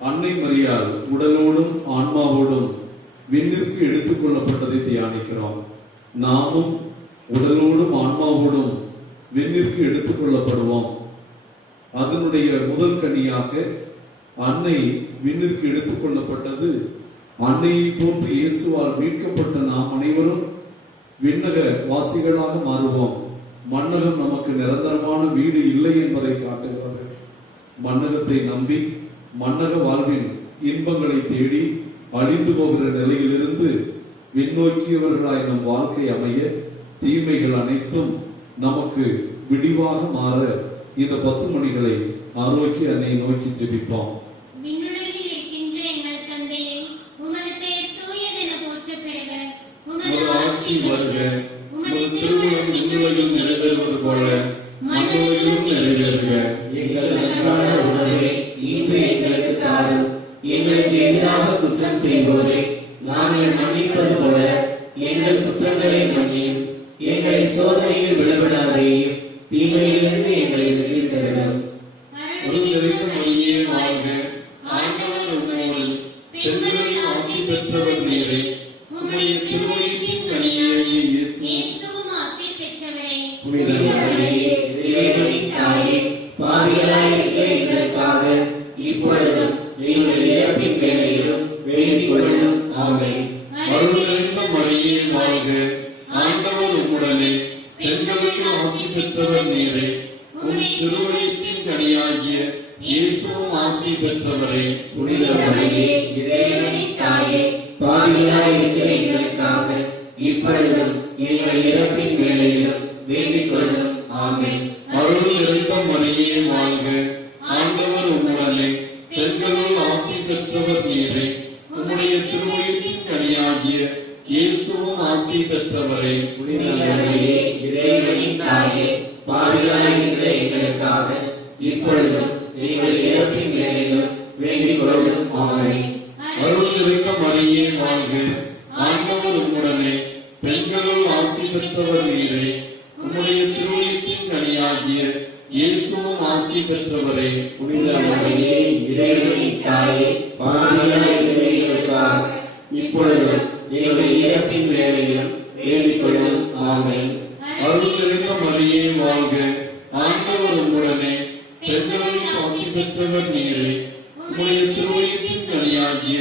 அன்னை மரியாள் உடலோடும் ஆன்மாவோடும் விண்ணிற்கு எடுத்துக் கொள்ளப்பட்டதை தியானிக்கிறோம். நாமும் உடலோடும் ஆன்மாவோடும் விண்ணிற்கு எடுத்துக் கொள்ளப்படுவோம். அதனுடைய முதல் கனியாக அன்னை விண்ணிற்கு எடுத்துக் கொள்ளப்பட்டது. அன்னையை போன்று இயேசுவால் மீட்கப்பட்ட நாம் அனைவரும் விண்ணக வாசிகளாக மாறுவோம். மண்ணகம் நமக்கு நிரந்தரமான வீடு இல்லை என்பதை காட்டுகிறது. மண்ணகத்தை நம்பி மண்ணக வாழ்வின் இன்பங்களை தேடி அழிந்து போகிற நிலையிலிருந்து விண்ணோக்கியவர்களாய் நம் வாழ்க்கை அமைய தீமைகள் அனைத்தும் நமக்கு விடிவாக மாற இந்த 10 மணிகளை ஆரோக்கிய அன்னையை நோக்கி ஜெபிப்போம். விண்ணுலகில் இருக்கின்ற எங்கள் தந்தையே, உமது பெயர் தூயதென போற்றப் பெறுக. உமது ஆட்சி வருக. உமது திருவுளம் விண்ணுலகில் நிறைவேறுவது போல மண்ணுலகிலும் நிறைவேறுக. எங்கள் அன்றாட உணவை இன்று எங்களுக்கு தாரும். எங்களுக்கு எதிராக குற்றம் செய்வோரை நாங்கள் மன்னிப்பது போல எங்கள் குற்றங்களை மன்னியும். எங்களை சோதனையில் விழவிடாதேயும், தீமையிலிருந்து எங்களை விடுவித்தருளும். அருள் நிறைந்த மரியே வாழ்க. ஆண்டவர் உம்முடனே, பெண்களுள் ஆசி பெற்றவர் நீரே. உம்முடைய திருவயிற்றின் கனியாகிய இயேசுவும் ஆசி பெற்றவரே. புனித மரியே, இறைவனின் தாயே, பாவிகளாயிருக்கிற எங்களுக்காக இப்பொழுதும் எங்கள் இறப்பின் வேளையிலும் வேண்டிக் கொள்ளும். ஆமென். அருள் நிறைந்த மரியே வாழ்க. ஆண்டவர் உம்முடனே, பெண்களுள் ஆசி பெற்றவர் நீரே. உம்முடைய திருவயிற்றின் கனியாகிய இயேசுவும் ஆசி பெற்றவரே. புனித மரியே, இறைவனின் தாயே, பாவிகளாயிருக்கிற எங்களுக்காக இப்பொழுதும் எங்கள் இறப்பின் வேளையிலும் வேண்டிக் கொள்ளும். ஆமென். அருள் நிறைந்த மரியே வாழ்க. ஆண்டவர் உம்முடனே, பெண்களுள் ஆசி பெற்றவர் நீரே. உம்முடைய திருவயிற்றின் கனியாகிய இயேசுவும் ஆசி பெற்றவரே. புனித மரியே, இறைவனின் தாயே, பாவிகளாயிருக்கிற எங்களுக்காக இப்பொழுதும் எங்கள் இறப்பின் வேளையிலும் வேண்டிக் கொள்ளும். ஆமென். அருள் நிறைந்த மரியே வாழ்க. ஆண்டவர் உம்முடனே, பெண்களுள் ஆசி பெற்றவர் நீரே. உம்முடைய திருவயிற்றின் கனியாகிய இயேசுவும் ஆசி பெற்றவரே. புனித மரியே, இறைவனின் தாயே, பாவிகளாயிருக்கிற எங்களுக்காக இப்பொழுதும் எங்கள் இறப்பின் வேளையிலும் வேண்டிக் கொள்ளும். ஆமென். அருள் நிறைந்த மரியே வாழ்க. ஆண்டவர் உம்முடனே, பெண்களுள் ஆசி பெற்றவர் நீரே. உம்முடைய திருவயிற்றின் கனியாகிய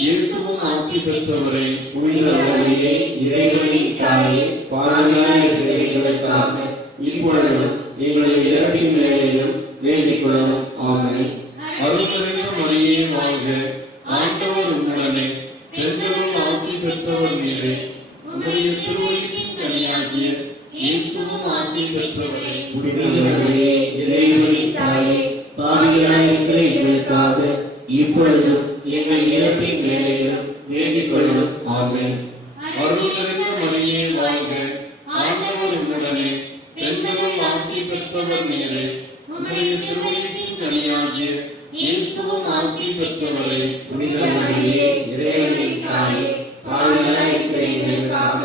இயேசுவும் ஆசி பெற்றவரே. புனித மரியே, இறைவனின் தாயே, பாவிகளாயிருக்கிற எங்களுக்காக இப்பொழுதும் எங்கள் இறப்பின் வேளையிலும் வேண்டிக் கொள்ளும். ஆமென். அருள் நிறைந்த மரியே வாழ்க. ஆண்டவர் உம்முடனே, பெண்களுள் ஆசி பெற்றவர் நீரே. உம்முடைய திருவயிற்றின் கனியாகிய இயேசுவும் ஆசி பெற்றவரே. புனித மரியே, இறைவனின் தாயே, பாவிகளாயிருக்கிற எங்களுக்காக இப்பொழுதும் எங்கள் இறப்பின் வேளையிலும் வேண்டிக் கொள்ளும். ஆமென். அருள் நிறைந்த மரியே வாழ்க. ஆண்டவர் உம்முடனே, பெண்களுள் ஆசி பெற்றவர் நீரே. உம்முடைய திருவயிற்றின் கனியாகிய இயேசுவும் ஆசி பெற்றவரே. புனித மரியே, இறைவனின் தாயே, பாவிகளாயிருக்கிற எங்களுக்காக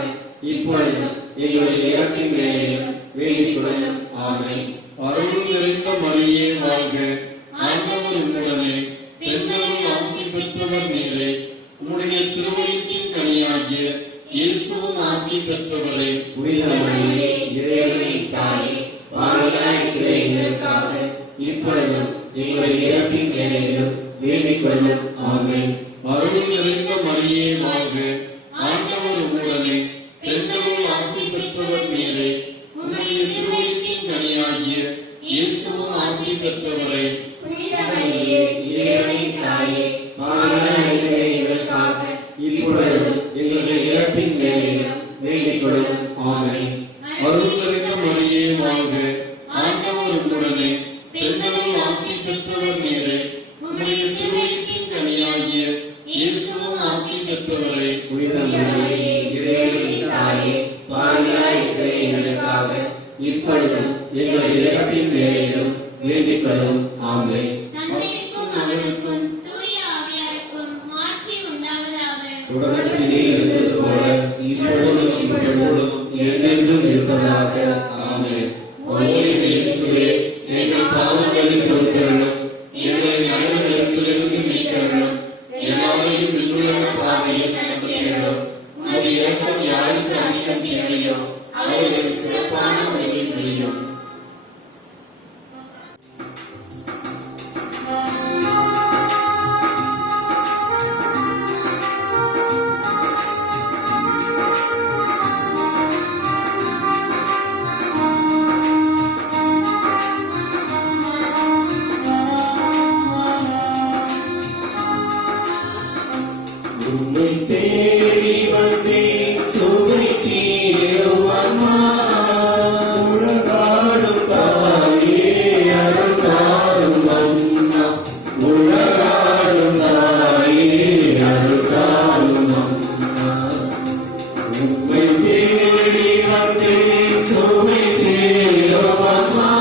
இப்பொழுதும் எங்கள் இறப்பின் வேளையிலும் வேண்டிக் கொள்ளும். ஆமென். அருள் நிறைந்த மரியே வாழ்க. ஆண்டவர் உம்முடனே, பெண்களுள் ஆசி பெற்றவர் நீரே. உம்முடைய திருவயிற்றின் கனியாகிய இயேசுவும் ஆசி பெற்றவரே. புனித மரியே, இறைவனின் தாயே, பாவிகளாயிருக்கிற எங்களுக்காக இப்பொழுதும் எங்கள் இறப்பின் வேளையிலும் வேண்டிக் கொள்ளும். ஆமென். அருள் நிறைந்த மரியே வாழ்க. ஆண்டவர் உம்முடனே, பெண்களுள் ஆசி பெற்றவர் நீரே. உம்முடைய திருவயிற்றின் கனியாகிய இயேசுவும் ஆசி பெற்றவரே. புனித மரியே, இறைவனின் தாயே, பாவிகளாயிருக்கிற எங்களுக்காக இப்பொழுதும் எங்கள் இறப்பின் வேளையிலும் வேண்டிக் கொள்ளும். ஆமென். அருள் நிறைந்த மரியே வாழ்க. ஆண்டவர் உம்முடனே, பெண்களுள் ஆசி பெற்றவர் நீரே. உம்முடைய திருவயிற்றின் கனியாகிய இயேசுவும் ஆசி பெற்றவரே. புனித மரியே, இறைவனின் தாயே, பாவிகளாயிருக்கிற எங்களுக்காக இப்பொழுதும் எங்கள் இறப்பின் வேளையிலும் வேண்டிக் கொள்ளும். ஆமென். தந்தைக்கும் மகனுக்கும் தூய ஆவியாருக்கும் மாட்சி உண்டாவதாக. தொடக்கத்திலே இருந்தது போல இப்பொழுதும் என்றென்றும் இருப்பதாக. ஆமென். ஓ என் இயேசுவே, எங்கள் பாவங்களை பொறுத்தருளும். எங்களை நரகத்திலிருந்து மீட்க உம்மை தேடி வந்தேன் சுவை தீரும் அம்மா. உலகாடும் தாயே அருள் தாரும் அம்மா. உலகாடும் தாயே அருள் தாரும் அம்மா. உம்மை தேடி வந்தேன் சுவை தீரும் அம்மா.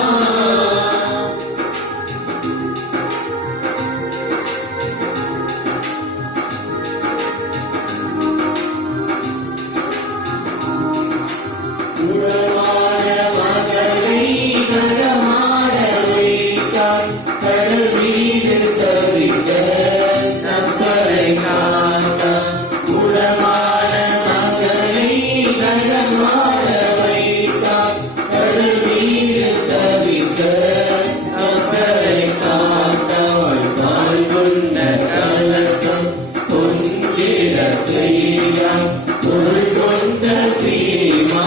உறவாட மகளை நடமாட வைத்தாய். கடல் மீது தவித்த நம்பரை காத்தாய். உறவாட மகளை நடமாட வைத்தாய். கடல் மீது தவித்த நம்பரை காத்தாய். பால் கொண்ட கலசம் பொங்கிட செய்தாய். பொருள் கொண்ட சீமா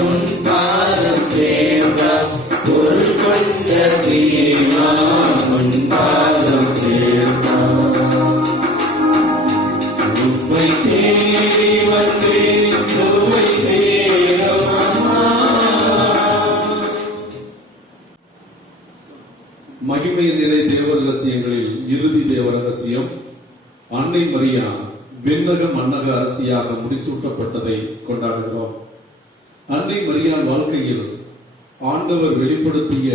உன் பாதம் சேர்ந்தாய். பொருள் கொண்ட சீமா உன் பாதம் சேர்ந்தாய். உம்மை தேடி வந்தேன் சுவை தேரும் அம்மா. மகிமை நிலை தேவ ரகசியங்களில் இறுதி தேவ ரகசியம் அன்னை மரியா விண்ணக மன்னக அரசியாக முடிசூட்டப்பட்டதை கொண்டாடுகிறோம். அன்னை மரியா வாழ்க்கையில் ஆண்டவர் வெளிப்படுத்திய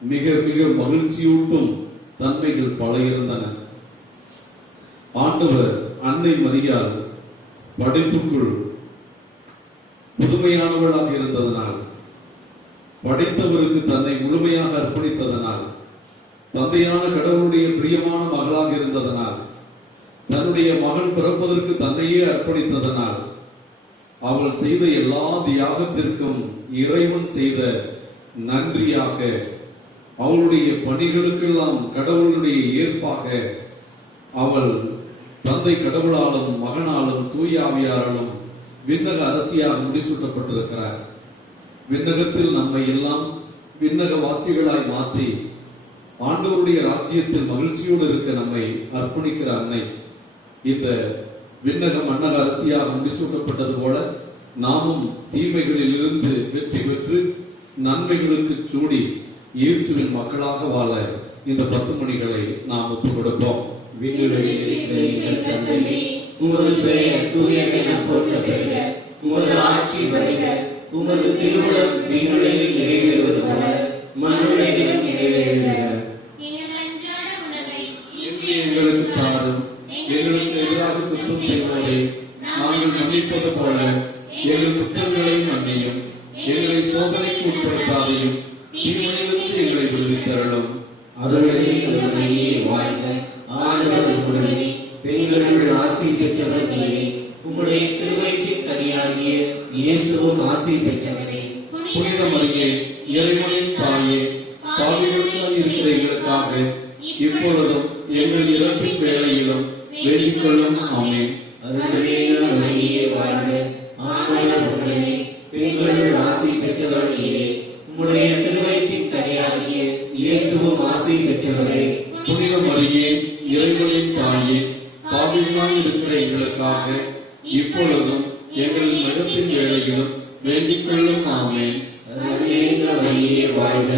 மிக மிக மகிழ்ச்சியூட்டும் தன்மைகள் பல இருந்தன. ஆண்டவர் அன்னை மரியாள் படைப்புக்குள் புதுமையானவளாக இருந்ததனால், படைத்தவருக்கு தன்னை முழுமையாக அர்ப்பணித்ததனால், தந்தையான கடவுளுடைய பிரியமான மகளாக இருந்ததனால், தன்னுடைய மகன் பிறப்பதற்கு தன்னையே அர்ப்பணித்ததனால், அவள் செய்த எல்லா தியாகத்திற்கும் இறைவன் செய்த நன்றியாக, அவளுடைய பணிகளுக்கெல்லாம் கடவுளுடைய ஏற்பாக அவள் தந்தை கடவுளாலும் மகனாலும் தூய ஆவியாராலும் விண்ணக அரசியாக முடிசூட்டப்பட்டிருக்கிறார். விண்ணகத்தில் நம்மை எல்லாம் விண்ணக வாசிகளாய் மாற்றி ஆண்டவருடைய ராஜ்யத்தில் மகிழ்ச்சியோடு இருக்க நம்மை அர்ப்பணிக்கிற அன்னை இந்த விண்ணக மன்னக அரசியாக முடிசூட்டப்பட்டது போல நாமும் தீமைகளில் இருந்து வெற்றி பெற்று நன்மைகளுக்கு சூடி இயேசுவின் மக்களாக வாழ இந்த 10 மணிகளை நாம் ஒப்புக் கொடுப்போம். விண்ணுலகில் இருக்கிற எங்கள் தந்தையே, உமது பெயர் தூயது என போற்றப் பெறுக. உமது ஆட்சி வருக. உமது திருவுளம் விண்ணுலகில் நிறைவேறுவது போல மண்ணுலகிலும் நிறைவேறுக. எங்கள் அன்றாட உணவை இன்று எங்களுக்கு தாரும். எங்களுக்கு எதிராக குற்றம் செய்வோரை நாங்கள் மன்னிப்பது போல எங்கள் குற்றங்களை மன்னியும். எங்களை சோதனைக்கு உட்படுத்தாதையும் தீமையிலிருந்து எங்களை விடுவித்தருளும். அருளிலே மரியே வாழ்க. ஆண்டவர் உம்முடனே. பெண்களுள் ஆசி பெற்றவர் நீரே. உம்முடைய திருவயிற்றின் கனியாகிய இயேசுவும் ஆசி பெற்றவரே. புனித மரியே, இறைவனின் தாயே, பாவிகளாய் இருக்கிற எங்களுக்காக இப்பொழுதும் எங்கள் இறப்பின் வேளையிலும் வேண்டிக் கொள்ளும். ஆமென். அருளிலே மரியே வாழ்க. ஆண்டவர் உம்முடனே. பெண்களுள் ஆசி பெற்றவர் நீரே. உம்முடைய திருவயிற்றின் கனியாகிய இயேசுவும் ஆசி பெற்றவரே. புனித மரியே, இறைவனின் தாயே, பாவிகளாய் இருக்கிற எங்களுக்காக இப்பொழுதும் எங்கள் இறப்பின் வேளையிலும் வேண்டிக் கொள்ளும். ஆமென். அருளிலே மரியே வாழ்க.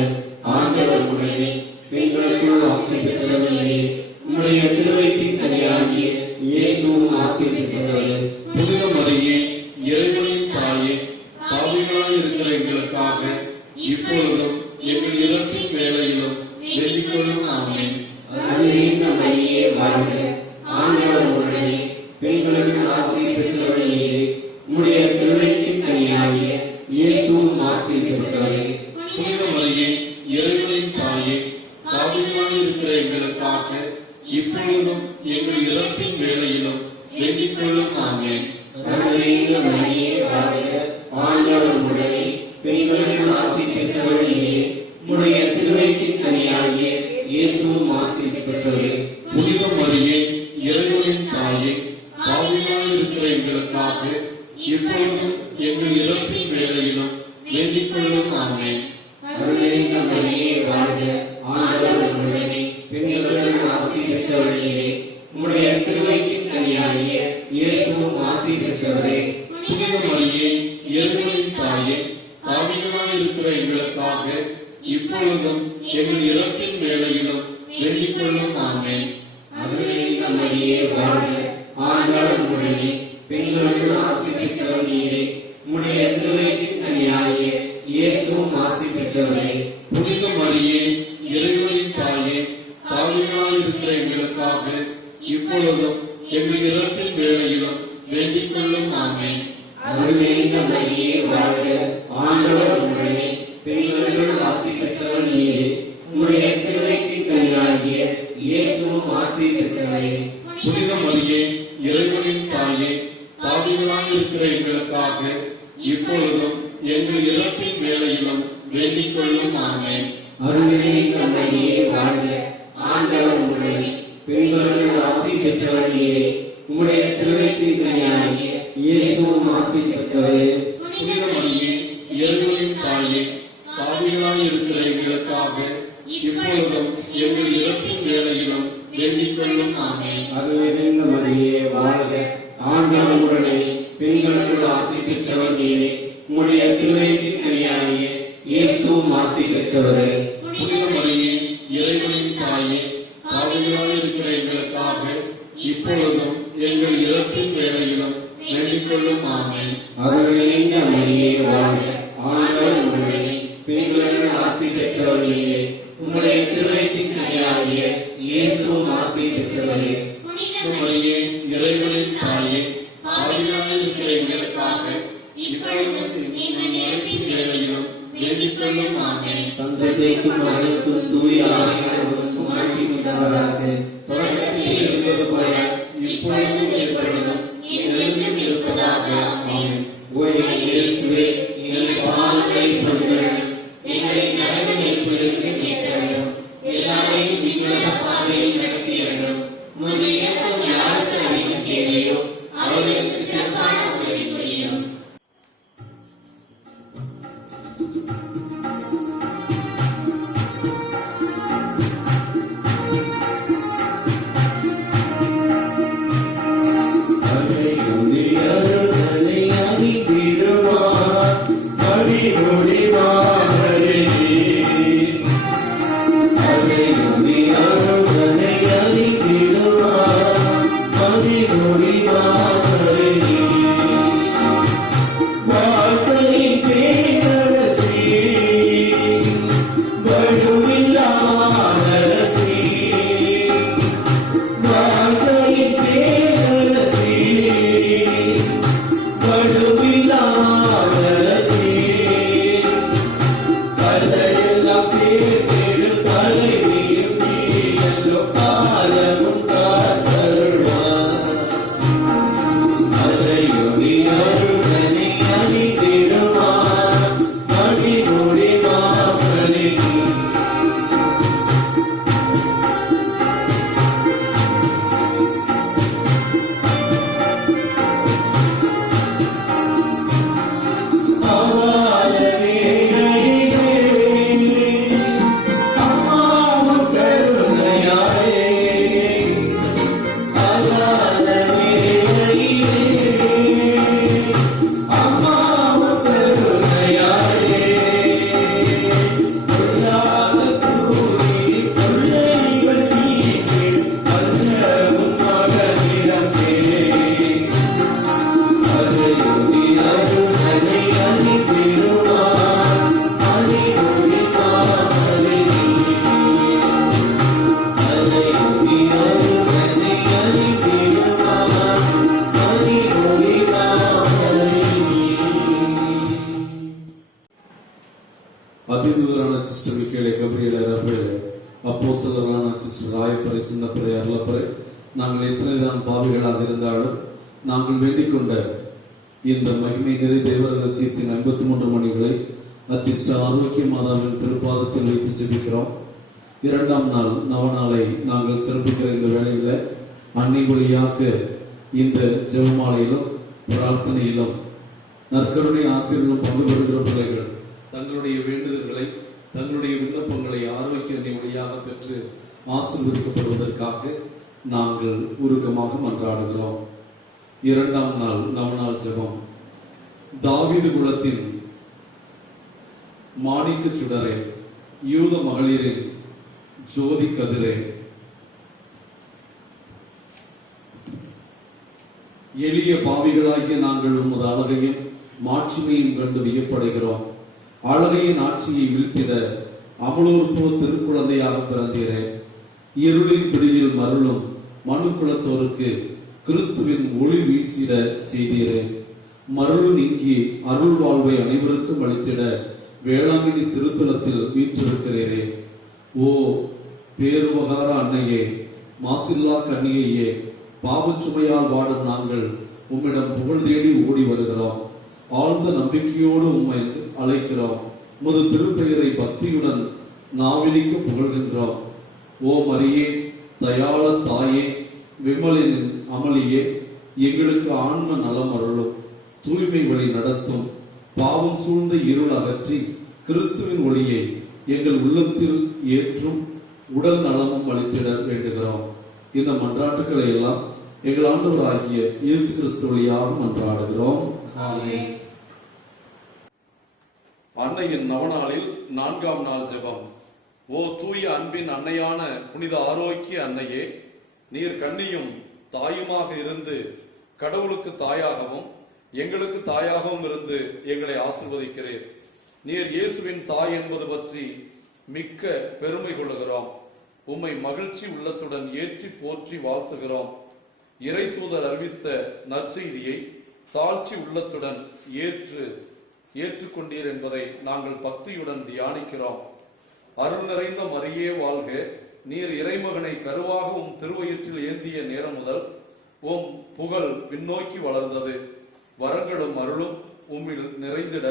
ஆண்டவர் உம்முடனே. பெண்களுக்குள் ஆசி பெற்றவர் நீரே. உம்முடைய திருவயிற்றின் கனியாகிய இயேசுவும் ஆசி பெற்றவரே. புனித மரியே, இறைவனின் தாயே, பாவிகளாய் இருக்கிற எங்களுக்காக இப்பொழுதும் எங்கள் இறப்பின் வேளையிலும் வேண்டிக் கொள்ளும். ஆமென். அருளிலே மரியே வாழ்க. ஆண்டவர் உம்முடனே. பெண்களுக்குள் ஆசி பெற்றவர் நீரே. உம்முடைய திருவயிற்றின் கனியாகிய இயேசுவும் ஆசி பெற்றவரே. புனித மரியே, இறைவனின் தாயே, பாவிகளாய் இருக்கிற எங்களுக்காக இப்பொழுதும் எங்கள் இறப்பின் வேளையிலும் வேண்டிக் கொள்ளும். ஆமென். அருளிலே மரியே வாழ்க. ஆண்டவர் உம்முடனே. பெண்களுக்குள் ஆசி பெற்றவர் நீரே. உம்முடைய திருவயிற்றின் கனியாகிய இயேசுவும் ஆசி பெற்றவரே. புனித மரியே, இறைவனின் தாயே, பாவிகளாய் இருக்கிற எங்களுக்காக இப்பொழுதும் எங்கள் இறப்பின் வேளையிலும் வேண்டிக் கொள்ளும். ஆமென். அருளிலே மரியே வாழ்க. ஆண்டவர் உம்முடனே. பெண்களுக்குள் ஆசி பெற்றவர் நீரே. உம்முடைய திருவயிற்றின் ஆசி பெற்றவரே, புனித மரியே இறைவனின் தாயே, பாவிகளாய் இருக்கிற எங்களுக்காக இப்பொழுதும் எங்கள் இறப்பின் வேளையிலும் வேண்டிக் கொள்ளும். ஆமென். அருள்மிகு மரியே வாழ்க, ஆண்டவர் உடனே பெண்களுக்குள் ஆசி பெற்றவர் நீரே, உம்முடைய திருவயிற்றின் கனியாகிய இயேசுவும் ஆசி பெற்றவரே. புனித மரியே இறைவனின் தாயே, பாவிகளாய் இருக்கிற எங்களுக்காக இப்பொழுதும் எங்கள் இறப்பின் வேளையிலும் வேண்டிக் கொள்ளும். ஆமென். அருள்மிகு மரியே வாழ்க, ஆண்டவர் உடனே பெண்களுக்குள் ஆசி பெற்றவர் நீரே, உம்முடைய திருவயிற்றின் கனியாகிய இயேசுவும் ஆசி பெற்றவரே. புனித மரியே இறைவனின் தாயே, பாவிகளாய் இருக்கிற எங்களுக்காக இப்பொழுதும் எங்கள் இறப்பின் வேளையிலும் வேண்டிக் கொள்ளும். ஆமென். அருள்மிகு மரியே வாழ்க, ஆண்டவர் உடனே பெண்களுக்குள் ஆசி பெற்றவர் நீரே, உம்முடைய திருவயிற்றின் கனியாகிய இயேசுவும் ஆசி பெற்றவரே. புனித மரியே இறைவனின் தாயே, பாவிகளாய் இருக்கிற எங்களுக்காக இப்பொழுதும் எங்கள் இறப்பின் வேளையிலும் வேண்டிக் கொள்ளும். ஆமென். அருள்மிகு மரியே வாழ்க, ஆண்டவர் உடனே பெண்களுக்குள் ஆசி பெற்றவர் நீரே, உம்முடைய திருவயிற்றின் கனியாகிய இயேசுவும் ஆசி பெற்றவரே. புனித மரியே இறைவனின் தாயே, பாவிகளாய் இருக்கிற எங்களுக்காக இப்பொழுதும் எங்கள் இறப்பின் வேளையிலும் வேண்டிக் கொள்ளும். ஆமென். அருள்மிகு மரியே வாழ்க, ஆண்டவர் உடனே பெண்களுக்குள் ஆசி பெற்றவர் நீரே, உம்முடைய திருவயிற்றின் கனியாகிய இயேசுவும் ஆசி பெற்றவரே. புனித மரியே இறைவனின் தாயே, பாவிகளாய் இருக்கிற எங்களுக்காக இப்பொழுதும் எங்கள் இறப்பின் வேளையிலும் வேண்டிக் கொள்ளும். ஆமென். தந்தைக்கும் மகனுக்கும் தூய ஆவியானவருக்கும் ஆட்சி உண்டாவதாக. தொடக்கத்தில் இருந்தது போல இப்பொழுதும் ஏற்படுதும் என்றென்றும் இருப்பதாக. ஆமென். ஓ எங்கள் இயேசுவே, எங்கள் பாவங்களை பொறுத்தருளும், எங்களை நரக நெருப்பிலிருந்து மீட்டருளும். எல்லாரையும் விண்ணுலக பாதையில் நடத்தியருளும். உமது இரக்கம் யாருக்கு அதிகம் தேவையோ அவர்களுக்கு சிறப்பான உதவி புரியும். அதிதூதரான சிஸ்டர் மிக்கேலே, கபிரியேலே, ரஃபேலே, அப்போஸ்தலரான சிஸ்டர் ராயப்பரை, சின்னப்பரை, அருளப்பரை, நாங்கள் எத்தனைதான் பாவிகளாக இருந்தாலும் நாங்கள் வேண்டிக் கொண்ட இந்த மகிமை நிறை தேவ ரகசியத்தின் 53 மணிகளை அச்சிஸ்டர் ஆரோக்கிய மாதாவின் திருப்பாதத்தில் வைத்து ஜெபிக்கிறோம். 2ஆம் நாள் நவநாளை நாங்கள் சிறப்பிக்கிற இந்த வேளையில அன்னை வழியாக இந்த ஜெபமாலையிலும் பிரார்த்தனையிலும் நற்கருணை ஆசிரியர்களும் பங்கு பெறுகிற பிள்ளைகள் தங்களுடைய வேண்டுதல்களை, தங்களுடைய விண்ணப்பங்களை ஆரோக்கிய அன்னை வழியாக பெற்று ஆசீர்வதிக்கப்படுவதற்காக நாங்கள் உருக்கமாக மன்றாடுகிறோம். இரண்டாம் நாள் நவநாள் ஜெபம். தாவீது குலத்தின் மாணிக்க சுடரே, யூத மகளிரின் ஜோதி கதிரே, எளிய பாவிகளாகிய நாங்கள் உமது அழகையும் மாட்சிமையும் கண்டு வியப்படைகிறோம். அழகையின் ஆட்சியை வீழ்த்திட அமலோற்புவ திருக்குழந்தையாக பிறந்தீரே. இருளின் பிடியில் மருளும் மனு குலத்தோருக்கு கிறிஸ்துவின் ஒளி வீழ்ச்சிட செய்தீரே. மருள் நீங்கி அருள் வாழ்வை அனைவருக்கும் அளித்திட வேளாங்கண்ணி திருத்தலத்தில் வீற்றிருக்கிறீரே. ஓ பேருவகார அன்னையே, மாசில்லா கன்னிகையே, பாவச்சுமையால் வாடும் நாங்கள் உம்மிடம் புகழ் தேடி ஓடி வருகிறோம். ஆழ்ந்த நம்பிக்கையோடு உம்மை அழைக்கிறோம். உமது திருப்பெயரை பக்தியுடன் நாவிலிக்க புகழ்கின்றோம். ஓ மரியே, தயாள தாயே, விமலின் அமளியே, எங்களுக்கு ஆன்ம நலம் அருளும், தூய்மை வழி நடத்தும், பாவம் சூழ்ந்த இருள் அகற்றி கிறிஸ்துவின் ஒளியை எங்கள் உள்ளத்தில் ஏற்றும் உடல் நலமும் அளித்திட வேண்டுகிறோம். இந்த மன்றாட்டுக்களை எல்லாம் எங்கள் ஆண்டவராகிய இயேசு கிறிஸ்து வழியாக மன்றாடுகிறோம். அன்னையின் நவநாளில் 4ஆம் நாள் ஜெபம். ஓ தூய அன்பின் அன்னையான புனித ஆரோக்கிய அன்னையே, நீர் கன்னியும் தாயுமாக இருந்து கடவுளுக்கு தாயாகவும் எங்களுக்கு தாயாகவும் இருந்து எங்களை ஆசீர்வதிக்கிறீர். நீர் இயேசுவின் தாய் என்பது பற்றி மிக்க பெருமை கொள்ளுகிறோம். உம்மை மகிழ்ச்சி உள்ளத்துடன் ஏற்றி போற்றி வாழ்த்துகிறோம். இறை தூதர் அறிவித்த நற்செய்தியை தாழ்ச்சி உள்ளத்துடன் ஏற்றுக்கொண்டீர் என்பதை நாங்கள் பக்தியுடன் தியானிக்கிறோம். அருள் நிறைந்த மரியே வாழ்க. நீர் இறைமகனை கருவாக உம் திருவயிற்றில் ஏந்திய நேரம் முதல் உம் புகழ் விண்ணோக்கி வளர்ந்தது. வரங்களும் அருளும் உம்மில் நிறைந்திட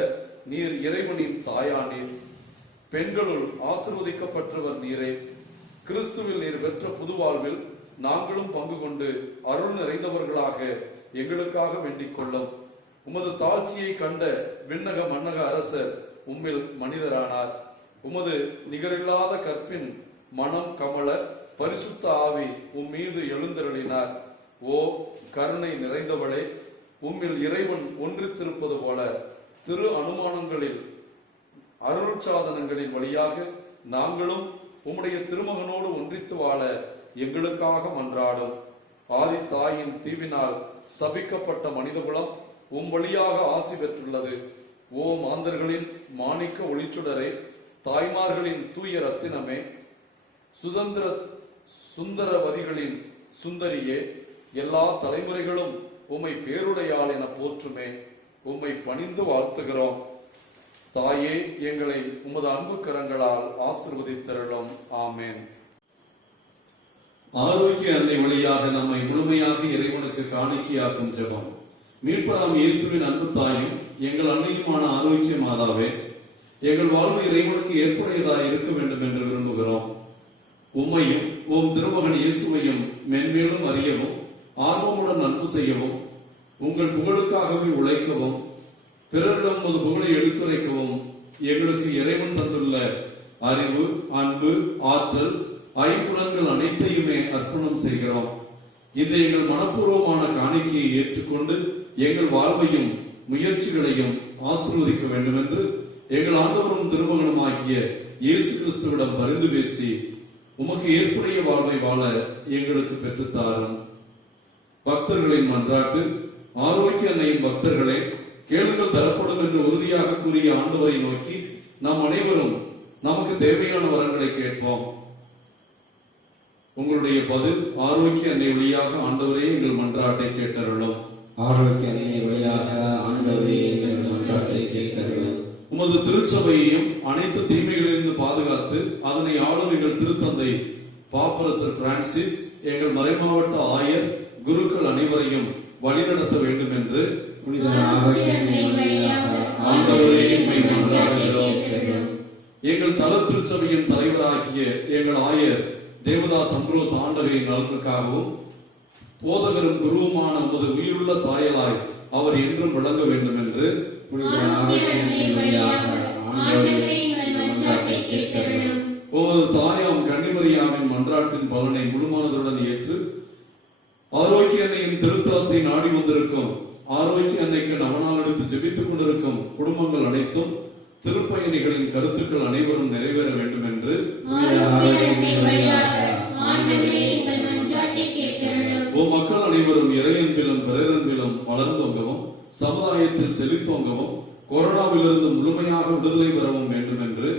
நீர் இறைவனின் தாயானீர். பெண்களுள் ஆசீர்வதிக்கப்பட்டவர் நீரே. கிறிஸ்துவில் நீர் பெற்ற புது வாழ்வில் நாங்களும் பங்கு கொண்டு அருள் நிறைந்தவர்களாக எங்களுக்காக வேண்டிக் கொள்ளும். உமது தாழ்ச்சியை கண்ட விண்ணக மன்னக அரசர் உம்மில் மனிதரானார். உமது நிகரில்லாத கற்பின் மனம் கமல பரிசுத்த ஆவி உம் மீது எழுந்தருளினார். ஓ கருணை நிறைந்தவளே, உம்மில் இறைவன் ஒன்றித்திருப்பது போல திரு அனுமானங்களில் அருள் சாதனங்களின் வழியாக நாங்களும் உம்முடைய திருமகனோடு ஒன்றித்து வாழ எங்களுக்காக மன்றாடும். ஆதி தாயின் தீவினால் சபிக்கப்பட்ட மனிதகுலம் உம் வழியாக ஆசி பெற்றுள்ளது. ஓ மாந்தர்களின் மாணிக்க ஒளிச்சுடரே, தாய்மார்களின் தூய ரத்தினமே, சுந்தரவதிகளின் சுந்தரியே, எல்லா தலைமுறைகளும் உம்மை பேருடையாள் என போற்றுமே. உம்மை பணிந்து வாழ்த்துகிறோம். தாயே, எங்களை உமது அன்பு கரங்களால் ஆசீர்வதித்தருளும். ஆமேன். ஆரோக்கிய அன்னை வழியாக நம்மை முழுமையாக இறைவனுக்கு காணிக்கையாக்கும் ஜெபம். மீட்பராம் இயேசுவின் அன்பு தாயும் எங்கள் அன்னையுமான ஆரோக்கிய மாதாவே, எங்கள் வாழ்வு இறைவனுக்கு ஏற்புடையதாக இருக்க வேண்டும் என்று விரும்புகிறோம். உம்மையும் உம் திருமகன் இயேசுவையும் மென்மேலும் அறியவும் ஆர்வமுடன் அன்பு செய்யவும் உங்கள் புகழுக்காகவே உழைக்கவும் பிறரிடம் உமது புகழை எடுத்துரைக்கவும் எங்களுக்கு இறைவன் தந்துள்ள அறிவு, அன்பு, ஆற்றல், ஐம்புலன்கள் அனைத்தையுமே அர்ப்பணம் செய்கிறோம். இந்த எங்கள் மனப்பூர்வமான காணிக்கையை ஏற்றுக்கொண்டு எங்கள் வாழ்வையும் முயற்சிகளையும் ஆசீர்வதிக்க வேண்டும் என்று எங்கள் ஆண்டவரும் திருமகனும் ஆகிய இயேசு கிறிஸ்துவிடம் பரிந்து பேசி உமக்கு ஏற்புடைய வாழ்வை வாழ எங்களுக்கு பெற்றுத்தாரும். பக்தர்களின் மன்றாட்டு. ஆரோக்கிய அன்னையின் பக்தர்களே, கேளுங்கள் தரப்படும் என்று உறுதியாக கூறிய ஆண்டவரை நோக்கி நாம் அனைவரும் நமக்கு தேவையான வரங்களை கேட்போம். உங்களுடைய பதில் ஆரோக்கிய அன்னை வழியாக ஆண்டவரே எங்கள் மன்றாட்டை கேட்டருளும். ஆரோக்கிய அன்னை வழியாக ஆண்டவரே எங்கள் மன்றாட்டை கேட்டருளும். உமது திருச்சபையையும் அனைத்து தீமைகளிலிருந்து பாதுகாத்து அதனை ஆளும் எங்கள் திருத்தந்தை பாப்பரசர் பிரான்சிஸ், எங்கள் மறைமாவட்ட ஆயர், குருக்கள் அனைவரையும் வழிநடத்த வேண்டும் என்று புனித ஆரோக்கிய அன்னை வழியாக ஆண்டவரே எம்மை மன்றாடுகிறோம். எங்கள் தல திருச்சபையின் தலைவராகிய எங்கள் ஆயர் தேவதாஸ் அம்ப்ரோஸ் ஆண்டவரின் நலனுக்காகவும் போதகரும் குருவுமான உமது உயிருள்ள சாயலாய் அவர் என்றும் விளங்க வேண்டும் என்று புனித ஆரோக்கிய அன்னை வழியாக ஆண்டவரே எங்கள் மன்றாட்டை கேட்டருளும். உமது தாயாம் கன்னிமரியாவின் மன்றாட்டின் பலனை முழுமனதுடன் ஏற்று ஆரோக்கிய அன்னையின் திருத்தலத்தை நாடி வந்திருக்கும் ஆரோக்கிய அன்னைக்கு நவநாள் எடுத்து ஜெபித்துக் கொண்டிருக்கும் குடும்பங்கள் அனைத்தும் திருப்பயணிகளின் கருத்துக்கள் அனைவரும் நிறைவேற வேண்டும் என்று மக்கள் அனைவரும் இறையன்பிலும் பிறரன்பிலும் வளர்ந்தோங்கவும் சமுதாயத்தில் செழித்தோங்கவும் கொரோனாவிலிருந்து முழுமையாக விடுதலை பெறவும் வேண்டும் என்று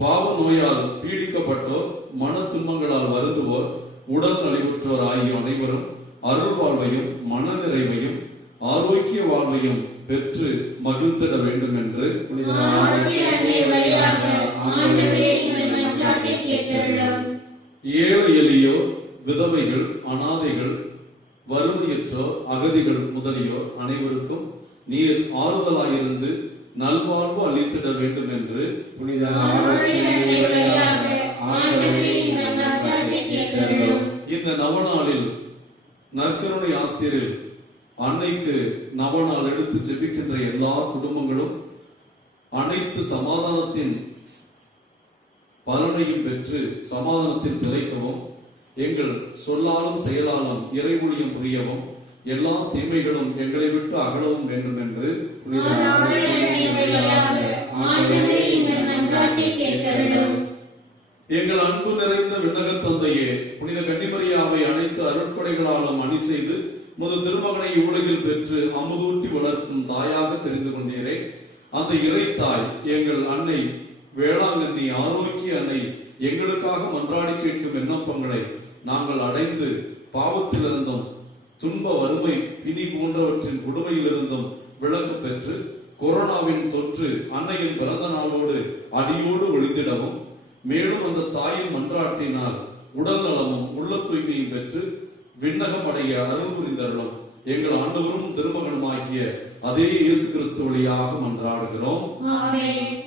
பாவ நோயால் பீடிக்கப்பட்டோர், மன துன்பங்களால் வருந்துவோர், உடல் நலிவுற்றோர் ஆகிய அனைவரும் அருள் வாழ்வையும் மன நிறைவையும் ஆரோக்கிய வாழ்வையும் பெற்று மகிழ்ந்திட வேண்டும் என்று ஏழை எளியோர், விதவைகள், அனாதைகள், வறுமையற்றோர், அகதிகள் முதலியோர் அனைவருக்கும் நீர் ஆறுதலாயிருந்து நல்வாழ்வு அளித்திட வேண்டும் என்று இந்த நவநாளில் நற்கருணை ஆசிரியர் அன்னைக்கு நவநாள் எடுத்து ஜெபிக்கின்ற எல்லா குடும்பங்களும் அனைத்து சமாதானத்தின் பலனையும் பெற்று சமாதானத்தில் திளைக்கவும், எங்கள் சொல்லாலும் செயலாலும் இறைவொழியும் புரியவும், எல்லா தீமைகளும் எங்களை விட்டு அகலவும் வேண்டும் என்று எங்கள் அன்பு நிறைந்த விண்ணக தந்தையே, புனித கன்னிமரியாவை அனைத்து அருட்கொடைகளாலும் அணி செய்து முது திருமகனை உலகில் பெற்று அமுதூட்டி வளர்க்கும் தாயாக தெரிந்து கொண்டீரே, அந்த இறைத்தாய் எங்கள் அன்னை வேளாங்கண்ணி ஆரோக்கிய அன்னை எங்களுக்காக மன்றாடி கேட்கும் விண்ணப்பங்களை நாங்கள் அடைந்து பாவத்திலிருந்தும் துன்ப வறுமை பிணி போன்றவற்றின் கொடுமையிலிருந்தும் விலக்கு பெற்று கொரோனாவின் தொற்று அன்னையின் பிறந்த நாளோடு அடியோடு ஒழிந்திடவும், மேலும் அந்த தாயின் மன்றாட்டினால் உடல் நலமும் உள்ள தூய்மையும் பெற்று விண்ணகம் அடைய அருள் புரிந்தருளும் எங்கள் ஆண்டவரும் திருமகனுமாகிய அதே இயேசு கிறிஸ்து வழியாக மன்றாடுகிறோம்.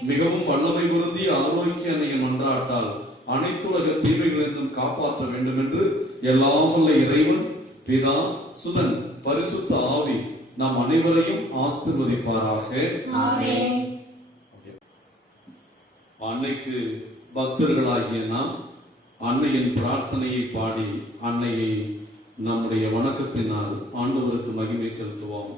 மிகவும் வல்லமை பொருந்திய ஆரோக்கிய அன்னையின் மன்றாட்டால் அனைத்துலக தீமைகளிலிருந்தும் காப்பாற்ற வேண்டும் என்று எல்லாம் உள்ள இறைவன் பிதா, சுதன், பரிசுத்த ஆவி நாம் அனைவரையும் ஆசீர்வதிப்பாராக. அன்னைக்கு பக்தர்களாகிய நாம் அன்னையின் பிரார்த்தனையை பாடி அன்னையை நம்முடைய வணக்கத்தினால் ஆண்டவருக்கு மகிமை செலுத்துவோம்.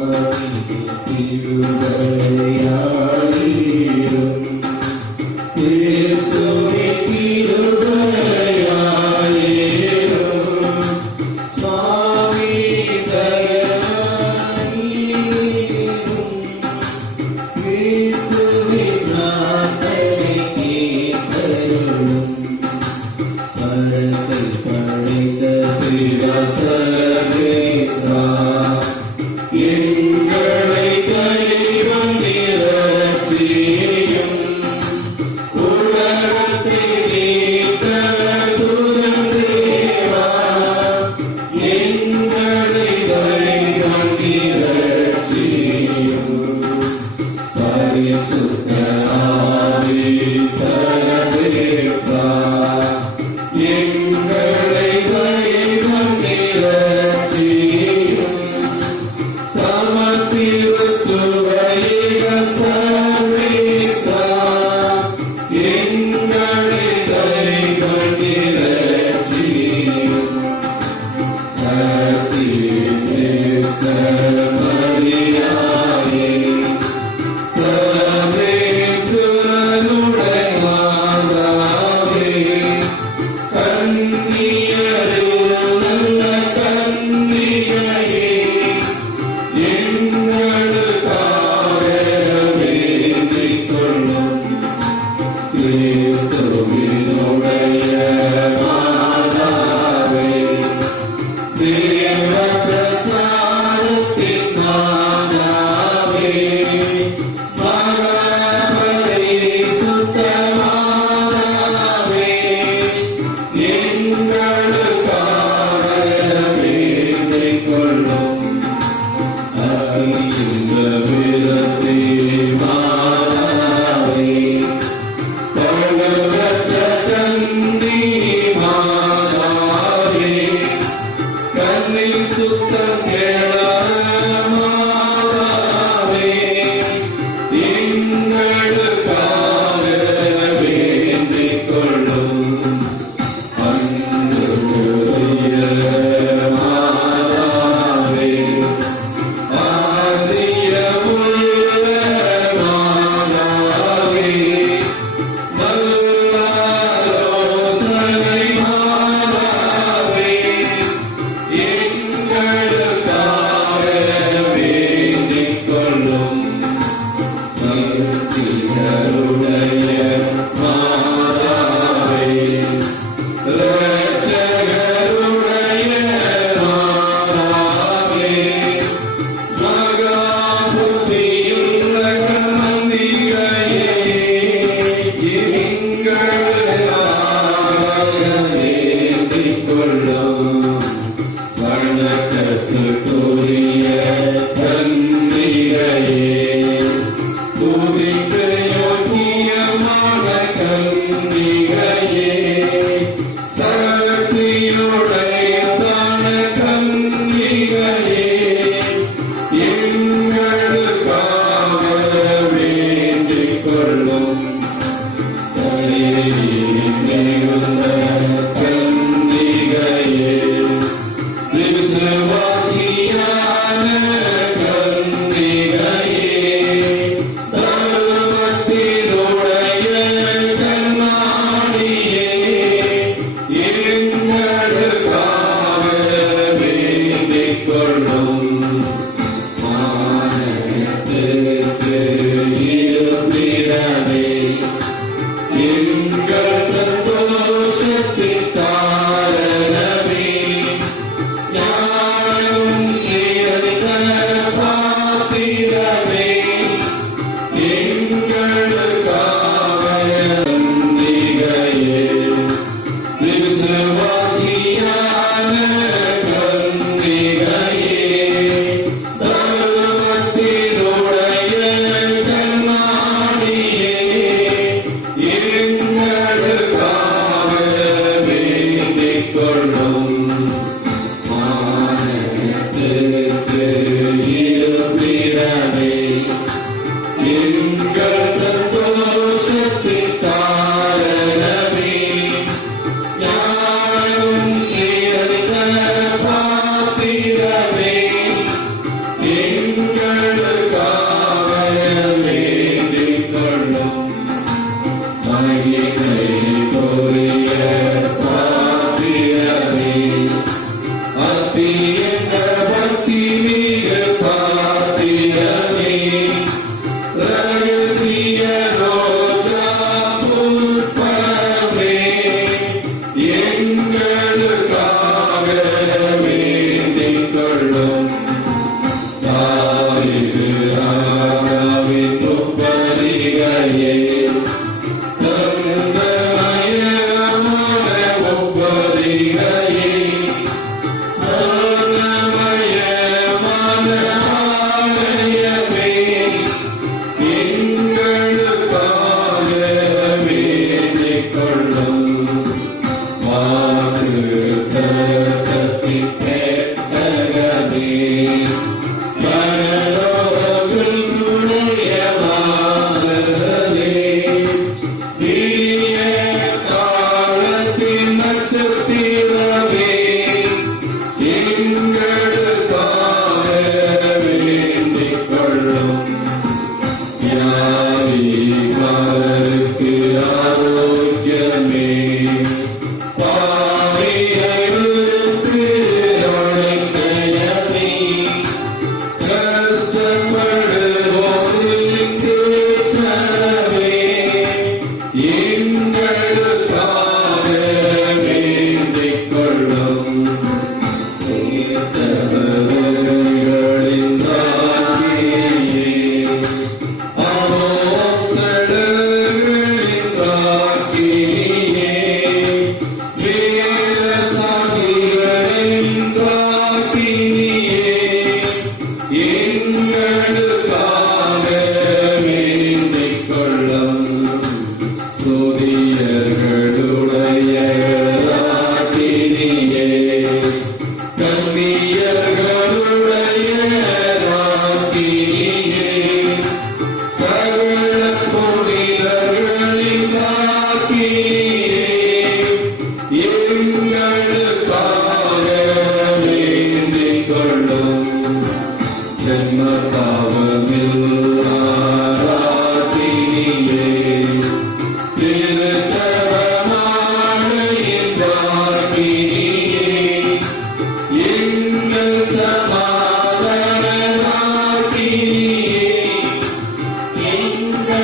Thank you.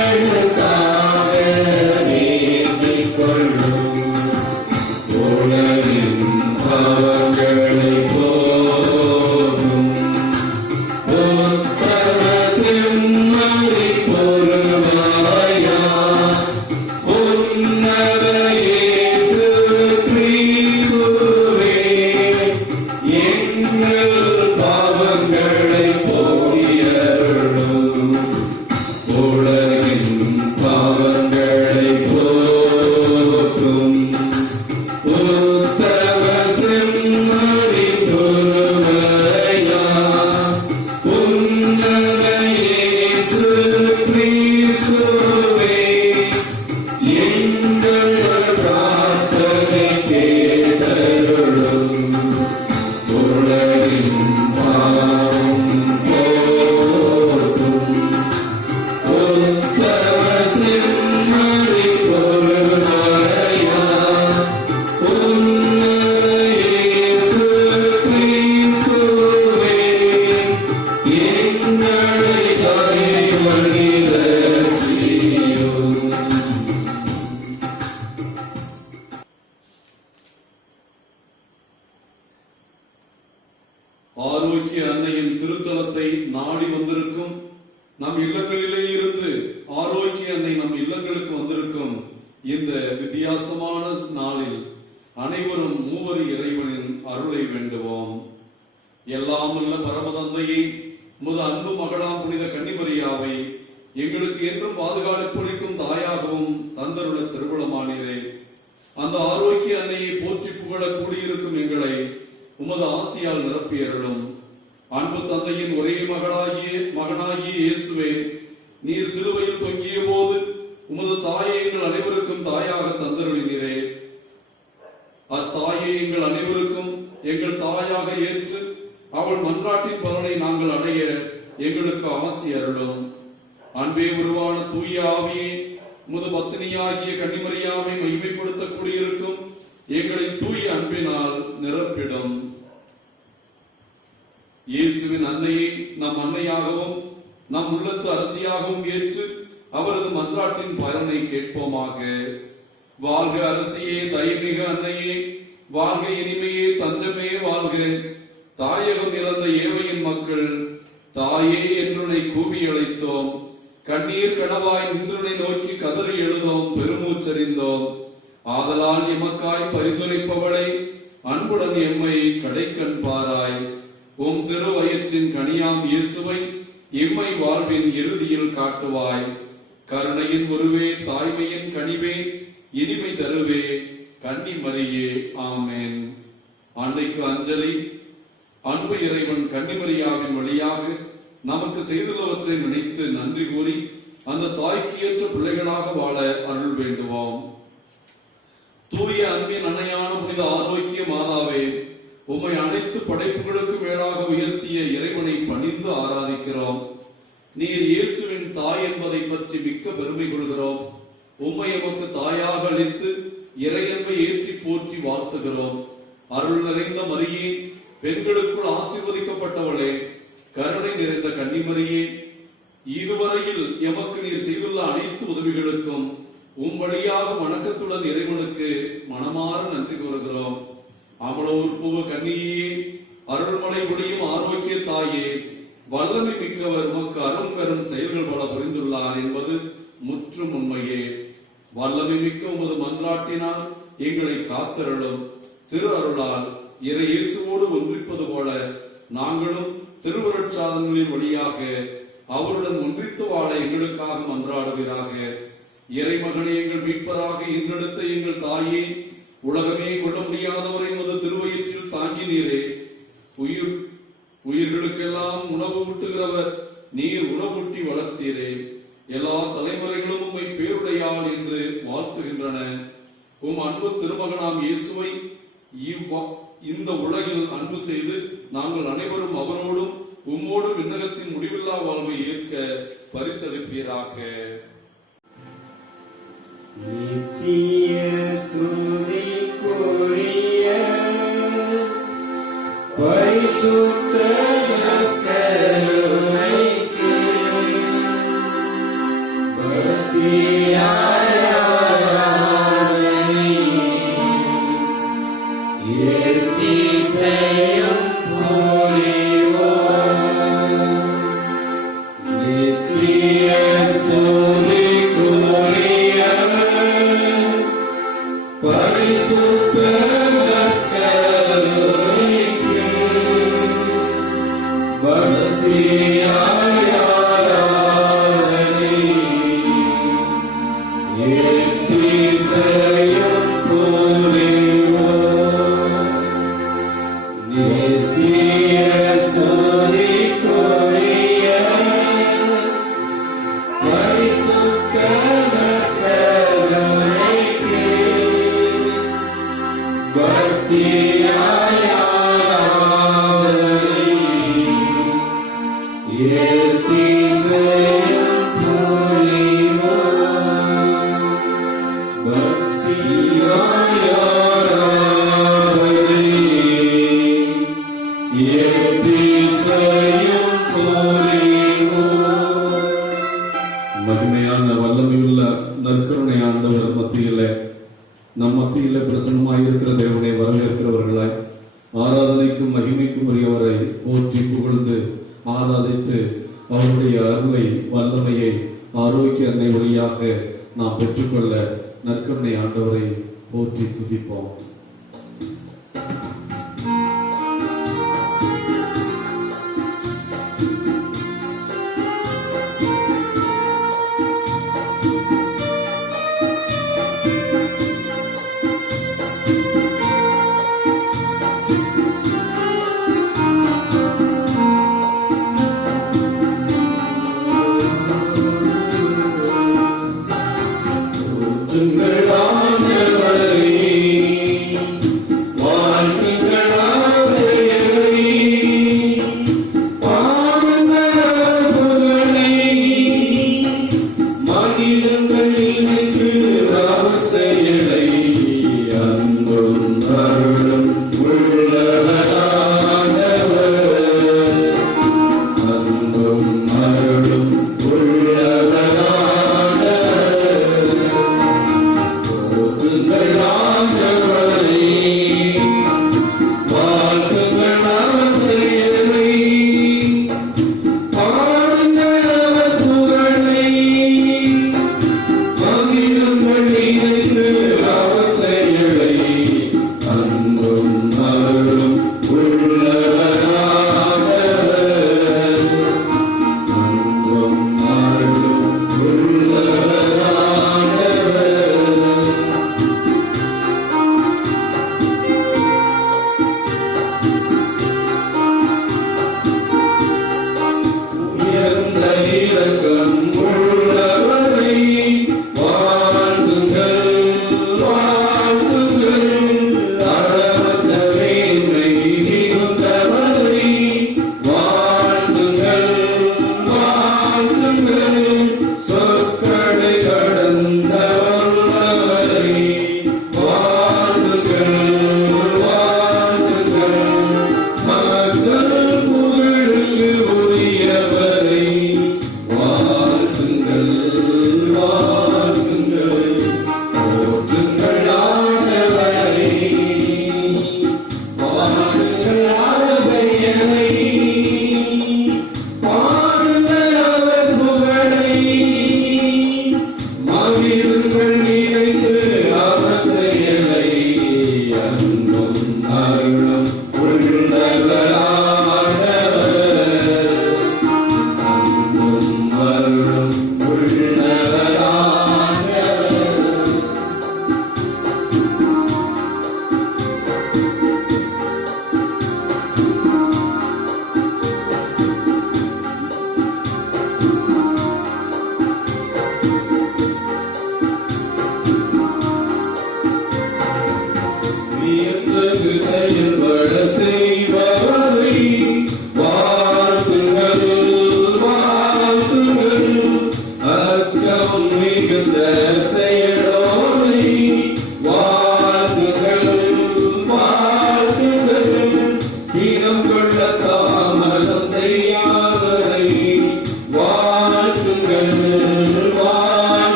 எங்களுக்காக வேண்டிக் ஆரோக்கிய அன்னையின் திருத்தலத்தை நாடி வந்திருக்கும் நம் இல்லங்களிலே இருந்து ஆரோக்கிய அன்னை நம் இல்லங்களுக்கு வந்திருக்கும் இந்த வித்தியாசமான நாளில் அனைவரும் மூவரு இறைவனின் அருளை வேண்டுவோம். எல்லாம் உள்ள பரமதந்தையை முத அன்பு மகளாம் புனித கன்னிமரியாவை எங்களுக்கு என்றும் பாதுகாப்பளிக்கும் தாயாகவும் தந்தருள திருவுளமானீரே. அந்த ஆரோக்கிய அன்னையை போற்றி புகழ கூடியிருக்கும் எங்களை உமது ஆசியால் நிரப்பியருளும். அன்பு தந்தையின் ஒரே மகனாகிய இயேசுவே, நீர் சிலுவையில் தொங்கிய போது உமது தாயை எங்கள் அனைவருக்கும் தாயாக தந்தருளினீரே. அத்தாயை எங்கள் அனைவருக்கும் எங்கள் தாயாக ஏற்று அவள் மன்றாட்டின் பலனை நாங்கள் அடைய எங்களுக்கு ஆசி அருளும். அன்பே உருவான தூய ஆவியே, உமது பத்தினியாகிய கன்னிமரியாவை மகிமைப்படுத்த கூடியிருக்கும் எங்களின் தூய அன்பினால் நிரப்பிடும். இயேசுவின் அன்னையை நம் அன்னையாகவும் நம் உள்ளத்து அரசியாகவும் ஏற்று அவரது மன்றாட்டின் பலனை கேட்போமாக. வாழ்க அரசியே, தைமிக அன்னையே, வாழ்க இனிமையே, தஞ்சமே வாழ்க. தாயகம் இழந்த ஏவையின் மக்கள் தாயே என்றுனை கூவி அழைத்தோம். கண்ணீர் கனவாய் நின்றுனை நோக்கி கதறி எழுதோம், பெருமூச்சறிந்தோம். ஆதலால் எமக்காய் பரிந்துரைப்பவளை அன்புடன் எம்மை கடைக்கண் பாராய். உம் திருவயிற்றின் கனியாம் இயேசுவை எம்மை வாழ்வின் இறுதியில் காட்டுவாய். கருணையின் உருவே, தாய்மையின் கனிவே, இனிமை தருவே, கன்னி மரியே. ஆமென். அன்னைக்கு அஞ்சலி. அன்பு இறைவன் கன்னிமரியாவின் வழியாக நமக்கு செய்துள்ளவற்றை நினைத்து நன்றி கூறி அந்த தாய்க்கு ஏற்ற பிள்ளைகளாக வாழ அருள் வேண்டுவோம். தூய அன்பின் அன்னையான புனித ஆரோக்கிய மாதாவே, உம்மை அனைத்து படைப்புகளுக்கு மேலாக உயர்த்திய இறைவனை பணிந்து ஆராதிக்கிறோம். நீர் இயேசுவின் தாய் என்பதை பற்றி மிக்க பெருமை கொள்கிறோம். உம்மை எமக்கு தாயாக அளித்து இறையன்பை ஏற்றி போற்றி வாழ்த்துகிறோம். அருள் நிறைந்த மரியே, பெண்களுக்குள் ஆசீர்வதிக்கப்பட்டவளே, கருணை நிறைந்த கன்னிமரியே, இதுவரையில் எமக்கு நீர் செய்துள்ள அனைத்து உதவிகளுக்கும் உம் வழியாக வணக்கத்துடன் இறைவனுக்கு மனமாற நன்றி கூறுகிறோம். அமலோர் பூவ கன்னியே, அருள்மலை ஒளியும் ஆரோக்கிய தாயே, வல்லமை மிக்கவர் உமக்கு அருள் பெறும் செயல்கள் பல புரிந்துள்ளார் என்பது முற்றும் உண்மையே. வல்லமை மிக்க உமது மன்றாட்டினால் எங்களை காத்தருளும். திரு அருளால் இறை இயேசுவோடு ஒன்றிப்பது போல நாங்களும் திருவருட்சாதனங்களின் வழியாக அவருடன் ஒன்றித்து வாழ எங்களுக்காக மன்றாடுவீராக. இறைமகனை எங்கள் மீட்பராக இன்றெடுத்த எங்கள் தாயே, உலகமே கொள்ள முடியாதவரை உமது திருவயிற்றில் தாங்கினீரே. உயிர்களுக்கெல்லாம் உணவு ஊட்டுகிறவர், நீர் உணவூட்டி வளர்த்தீரே. எல்லா தலைமுறைகளும் உம்மை பேருடையாள் என்று வாழ்த்துகின்றன. உம் அன்பு திருமகனாம் இயேசுவை இந்த உலகில் அன்பு செய்து நாங்கள் அனைவரும் அவரோடும் உம்மோடும் விண்ணகத்தின் முடிவில்லா வாழ்வை ஏற்க பரிசளிப்பீராக. நித்திய ஸ்துதிக்குரிய பரிசுத்த கருணைக்கு பக்தியாய் ஆராதனை எத்திசையும் புரிவோம். நித்திய ஸ்துதிக்குரியவர் பரிசுத்த நற்கருணைக்கு பக்தியாய் ஆராதனை எத்திசையும் புரிவோம். நித்திய ஸ்துதிக்குரிய பரிசுத்த நற்கருணைக்கு பக்தியாய் ஆராதனை எத்திசையும் புரிவோம். பக்தியாய் ஆராதனை எத்திசையும் புரிவோம். மகிமையான வல்லமையுள்ள நற்கருணை ஆண்டவர் மத்தியிலே நம் மத்தியிலே பிரசன்னமாயிருக்கிற தேவனை வரவேற்கிறவர்களாய் ஆராதனைக்கும் மகிமைக்கும் உரியவரை போற்றி புகழ்ந்து ஆராதித்து அவருடைய அருளை வல்லமையை ஆரோக்கிய அன்னை வழியாக நாம் பெற்றுக்கொள்ள நற்கருணை ஆண்டவரை போற்றி துதிப்போம். உங்கள் ஆண்டவரே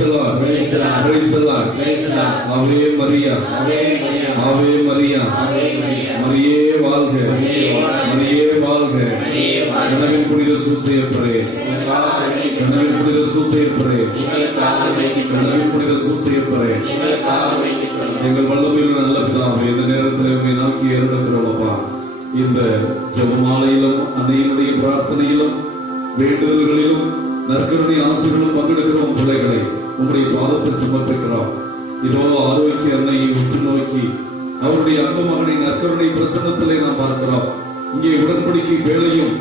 the Lord. Praise the Lord. Praise the Lord. Praise the Lord. Ave Maria. Ave Maria. Ave Maria. Ave Maria. மரியே வாழ்க. மரியே வாழ்க. மரியே வாழ்க. மரியே வாழ்க. கனவில் புனித சூசையப்பரே. கனவில் புனித சூசையப்பரே. கனவில் புனித சூசையப்பரே. எங்கள் வல்லமையுள்ள நல்ல பிதாவே, இந்த நேரத்தில் உம்மை நோக்கி ஏறெடுக்கிறோம் அப்பா. இந்த ஜெபமாலையிலும் அன்னையினுடைய பிரார்த்தனையிலும் வேண்டுதல்களிலும் நற்கருணை ஆசைகளும் பங்கெடுக்கிறோம் பிள்ளைகளை உம்முடைய பாதத்தில் சமர்ப்பிக்கிறோம். இதோ ஆரோக்கிய அன்னையை உற்று நோக்கி அவருடைய அன்பு மகனை நற்கருணை பிரசன்னத்திலே நாம் பார்க்கிறோம். இங்கே உடன்படிக்கை பேழையும்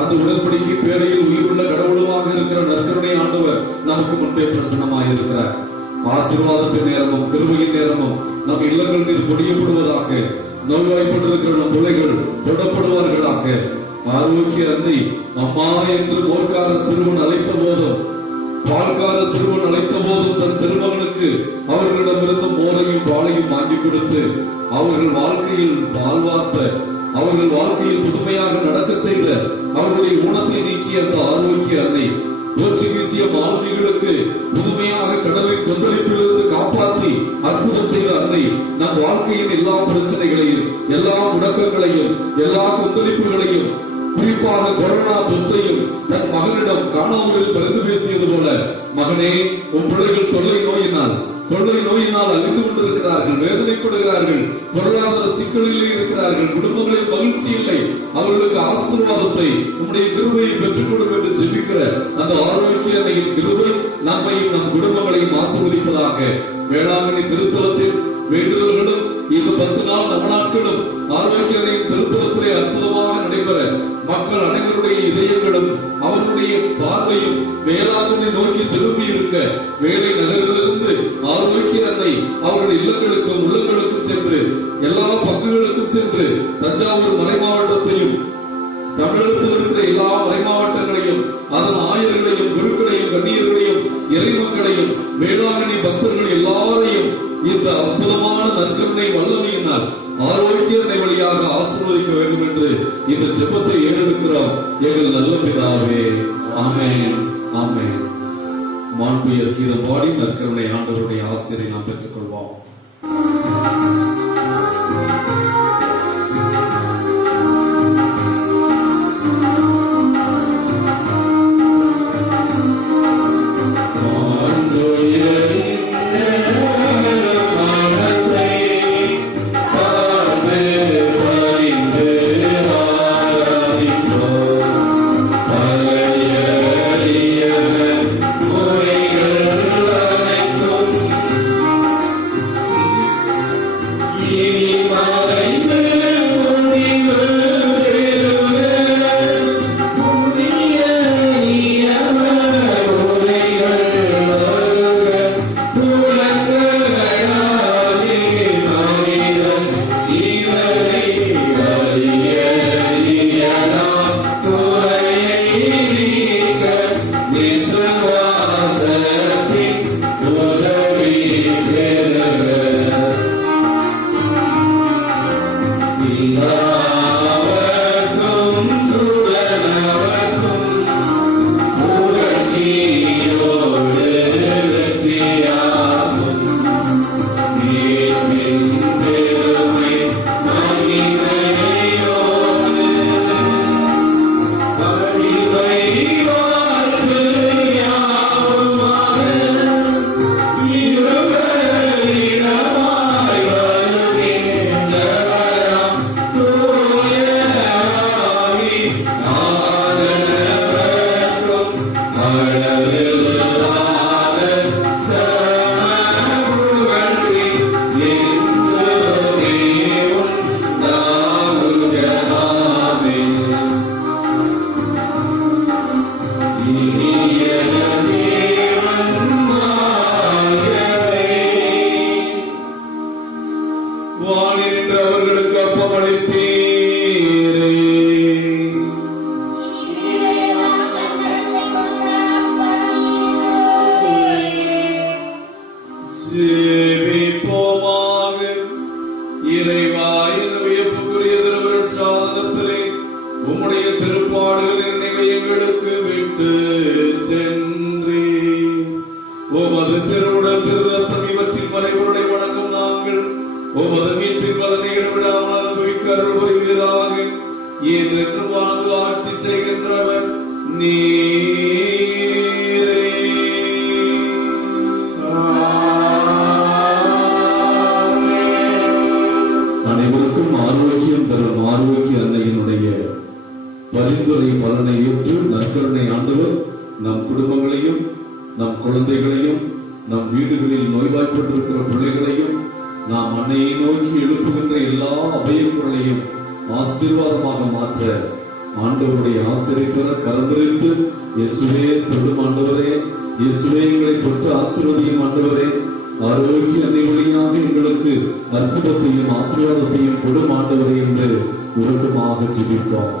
அந்த உடன்படிக்கை பேழையில் உயிருள்ள கடவுளுமாக இருக்கிற நற்கருணை ஆண்டவர் நமக்கு முன்பே பிரசன்னமாக இருக்கிறார். ஆசீர்வாதத்தின் நேரமும் கிருபையின் நேரமும் நம் இல்லங்கள் மீது பொழியப்படுவதாக. நோய்வாய்ப்பட்டிருக்கிற நம் பிள்ளைகள் தொடப்படுவார்களாக. ஆரோக்கிய அன்னை அம்மா என்று மோர்க்கார சிறுவன் அழைத்த போதும் பால்கார சிறுவன் அழைத்த போதும் தன் திருமகனுக்கு அவர்களிடமிருந்து மோரையும் பாலையும் வாங்கி கொடுத்து அவர்கள் வாழ்க்கையில் வாழ்வார்த்த, அவர்கள் வாழ்க்கையில் புதுமையாக நடக்க செய்த, அவர்களுடைய ஊனத்தை நீக்கிய அந்த ஆரோக்கிய அன்னை தோற்றி வீசிய மாணவிகளுக்கு புதுமையாக கடலின் கொந்தளிப்பிலிருந்து காப்பாற்றி அற்புதம் செய்த அன்னை நம் வாழ்க்கையின் எல்லா பிரச்சனைகளையும், எல்லா முடக்கங்களையும், எல்லா கொந்தளிப்புகளையும், குறிப்பாக கொரோனா தொற்றையும் தன் மகனிடம் காணாமல் பரிந்து பேசியது போல, மகனே உன் பிள்ளைகள் கொள்ளை நோயினால் அழிந்து கொண்டிருக்கிறார்கள், வேதனைப்படுகிறார்கள், பொருளாதார சிக்கலில் இருக்கிறார்கள், குடும்பங்களில் மகிழ்ச்சி இல்லை, அவர்களுக்கு ஆசீர்வாதத்தை உம்முடைய கிருபையை பெற்றுக் கொள்ளும் என்று ஜெபிக்கிற அந்த ஆரோக்கிய அன்னையின் கிருபை நம்மையும் நம் குடும்பங்களையும் ஆசீர்வதிப்பதாக. வேளாங்கண்ணி திருத்தலத்தில் வேண்டுதல்களும் இந்த 10 நாள் நவநாட்களும் ஆரோக்கிய அன்னையின் திருத்தலத்திலே அற்புதமாக நடைபெற மக்கள் அனைவருடைய இதயங்களும் அவர்களுடைய பார்வையும் வேளாங்கண்ணை நோக்கி திரும்பி இருக்க வேலை நகரிலிருந்து ஆரோக்கிய அன்னை அவருடைய இல்லங்களுக்கும் உள்ளங்களுக்கும் சென்று எல்லா பங்குகளுக்கும் சென்று தஞ்சாவூர் மறை மாவட்டத்தையும் தமிழகத்தில் இருக்கிற எல்லா மறை மாவட்டங்களையும் அதன் ஆயர்களையும் குருக்களையும் கண்ணியர்களையும் இறைமக்களையும் வேளாங்கண்ணி பக்தர்கள் எல்லாரையும் இந்த அற்புதமான நற்கருணை வல்லமையினால் ஆரோக்கிய வழியாக ஆசீர்வதிக்க வேண்டும் என்று இந்த ஜெபத்தை ஏறெடுக்கிறோம் எங்கள் நல்ல பிதாவே. ஆமென், ஆமென். மாண்புயர் கீதம் பாடி நற்கருணை ஆண்டவருடைய ஆசிரியை நாம் பெற்றுக் கொள்வோம். உமது திருவுடல் திரு ரத்தம் இவற்றின் மறைபொருளை வணங்கும் நாங்கள் உமது மீட்பின் பலனை விடாமல் அனுபவிக்க அருள் புரிவீராக. என்றென்று வாழ்ந்து ஆட்சி செய்கின்றவர் நீரே. அனைவருக்கும் ஆரோக்கியம் தரும் ஆரோக்கிய அன்னையினுடைய பரிந்துரை பலனை ஏற்று நற்கருணை ஆண்டவர் நம் குடும்பங்களையும் நம் குழந்தைகளையும் நம் வீடுகளில் நோய்வாய்ப்பட்டிருக்கிற பிள்ளைகளையும் நாம் அன்னையை நோக்கி எழுப்புகின்ற எல்லா அபயக்குரலையும் ஆசீர்வாதமாக மாற்ற ஆண்டவருடைய ஆசிரியப்பெற கலந்துரைத்து இயேசுவே தொடும் ஆண்டவரே, இயேசுவே எங்களை தொட்டு ஆசீர்வதியும் ஆண்டவரே, ஆரோக்கிய அன்னை வழியாக எங்களுக்கு அற்புதத்தையும் ஆசீர்வாதத்தையும் கொடும் ஆண்டவரே என்று உருக்கமாக ஜெபிப்போம்.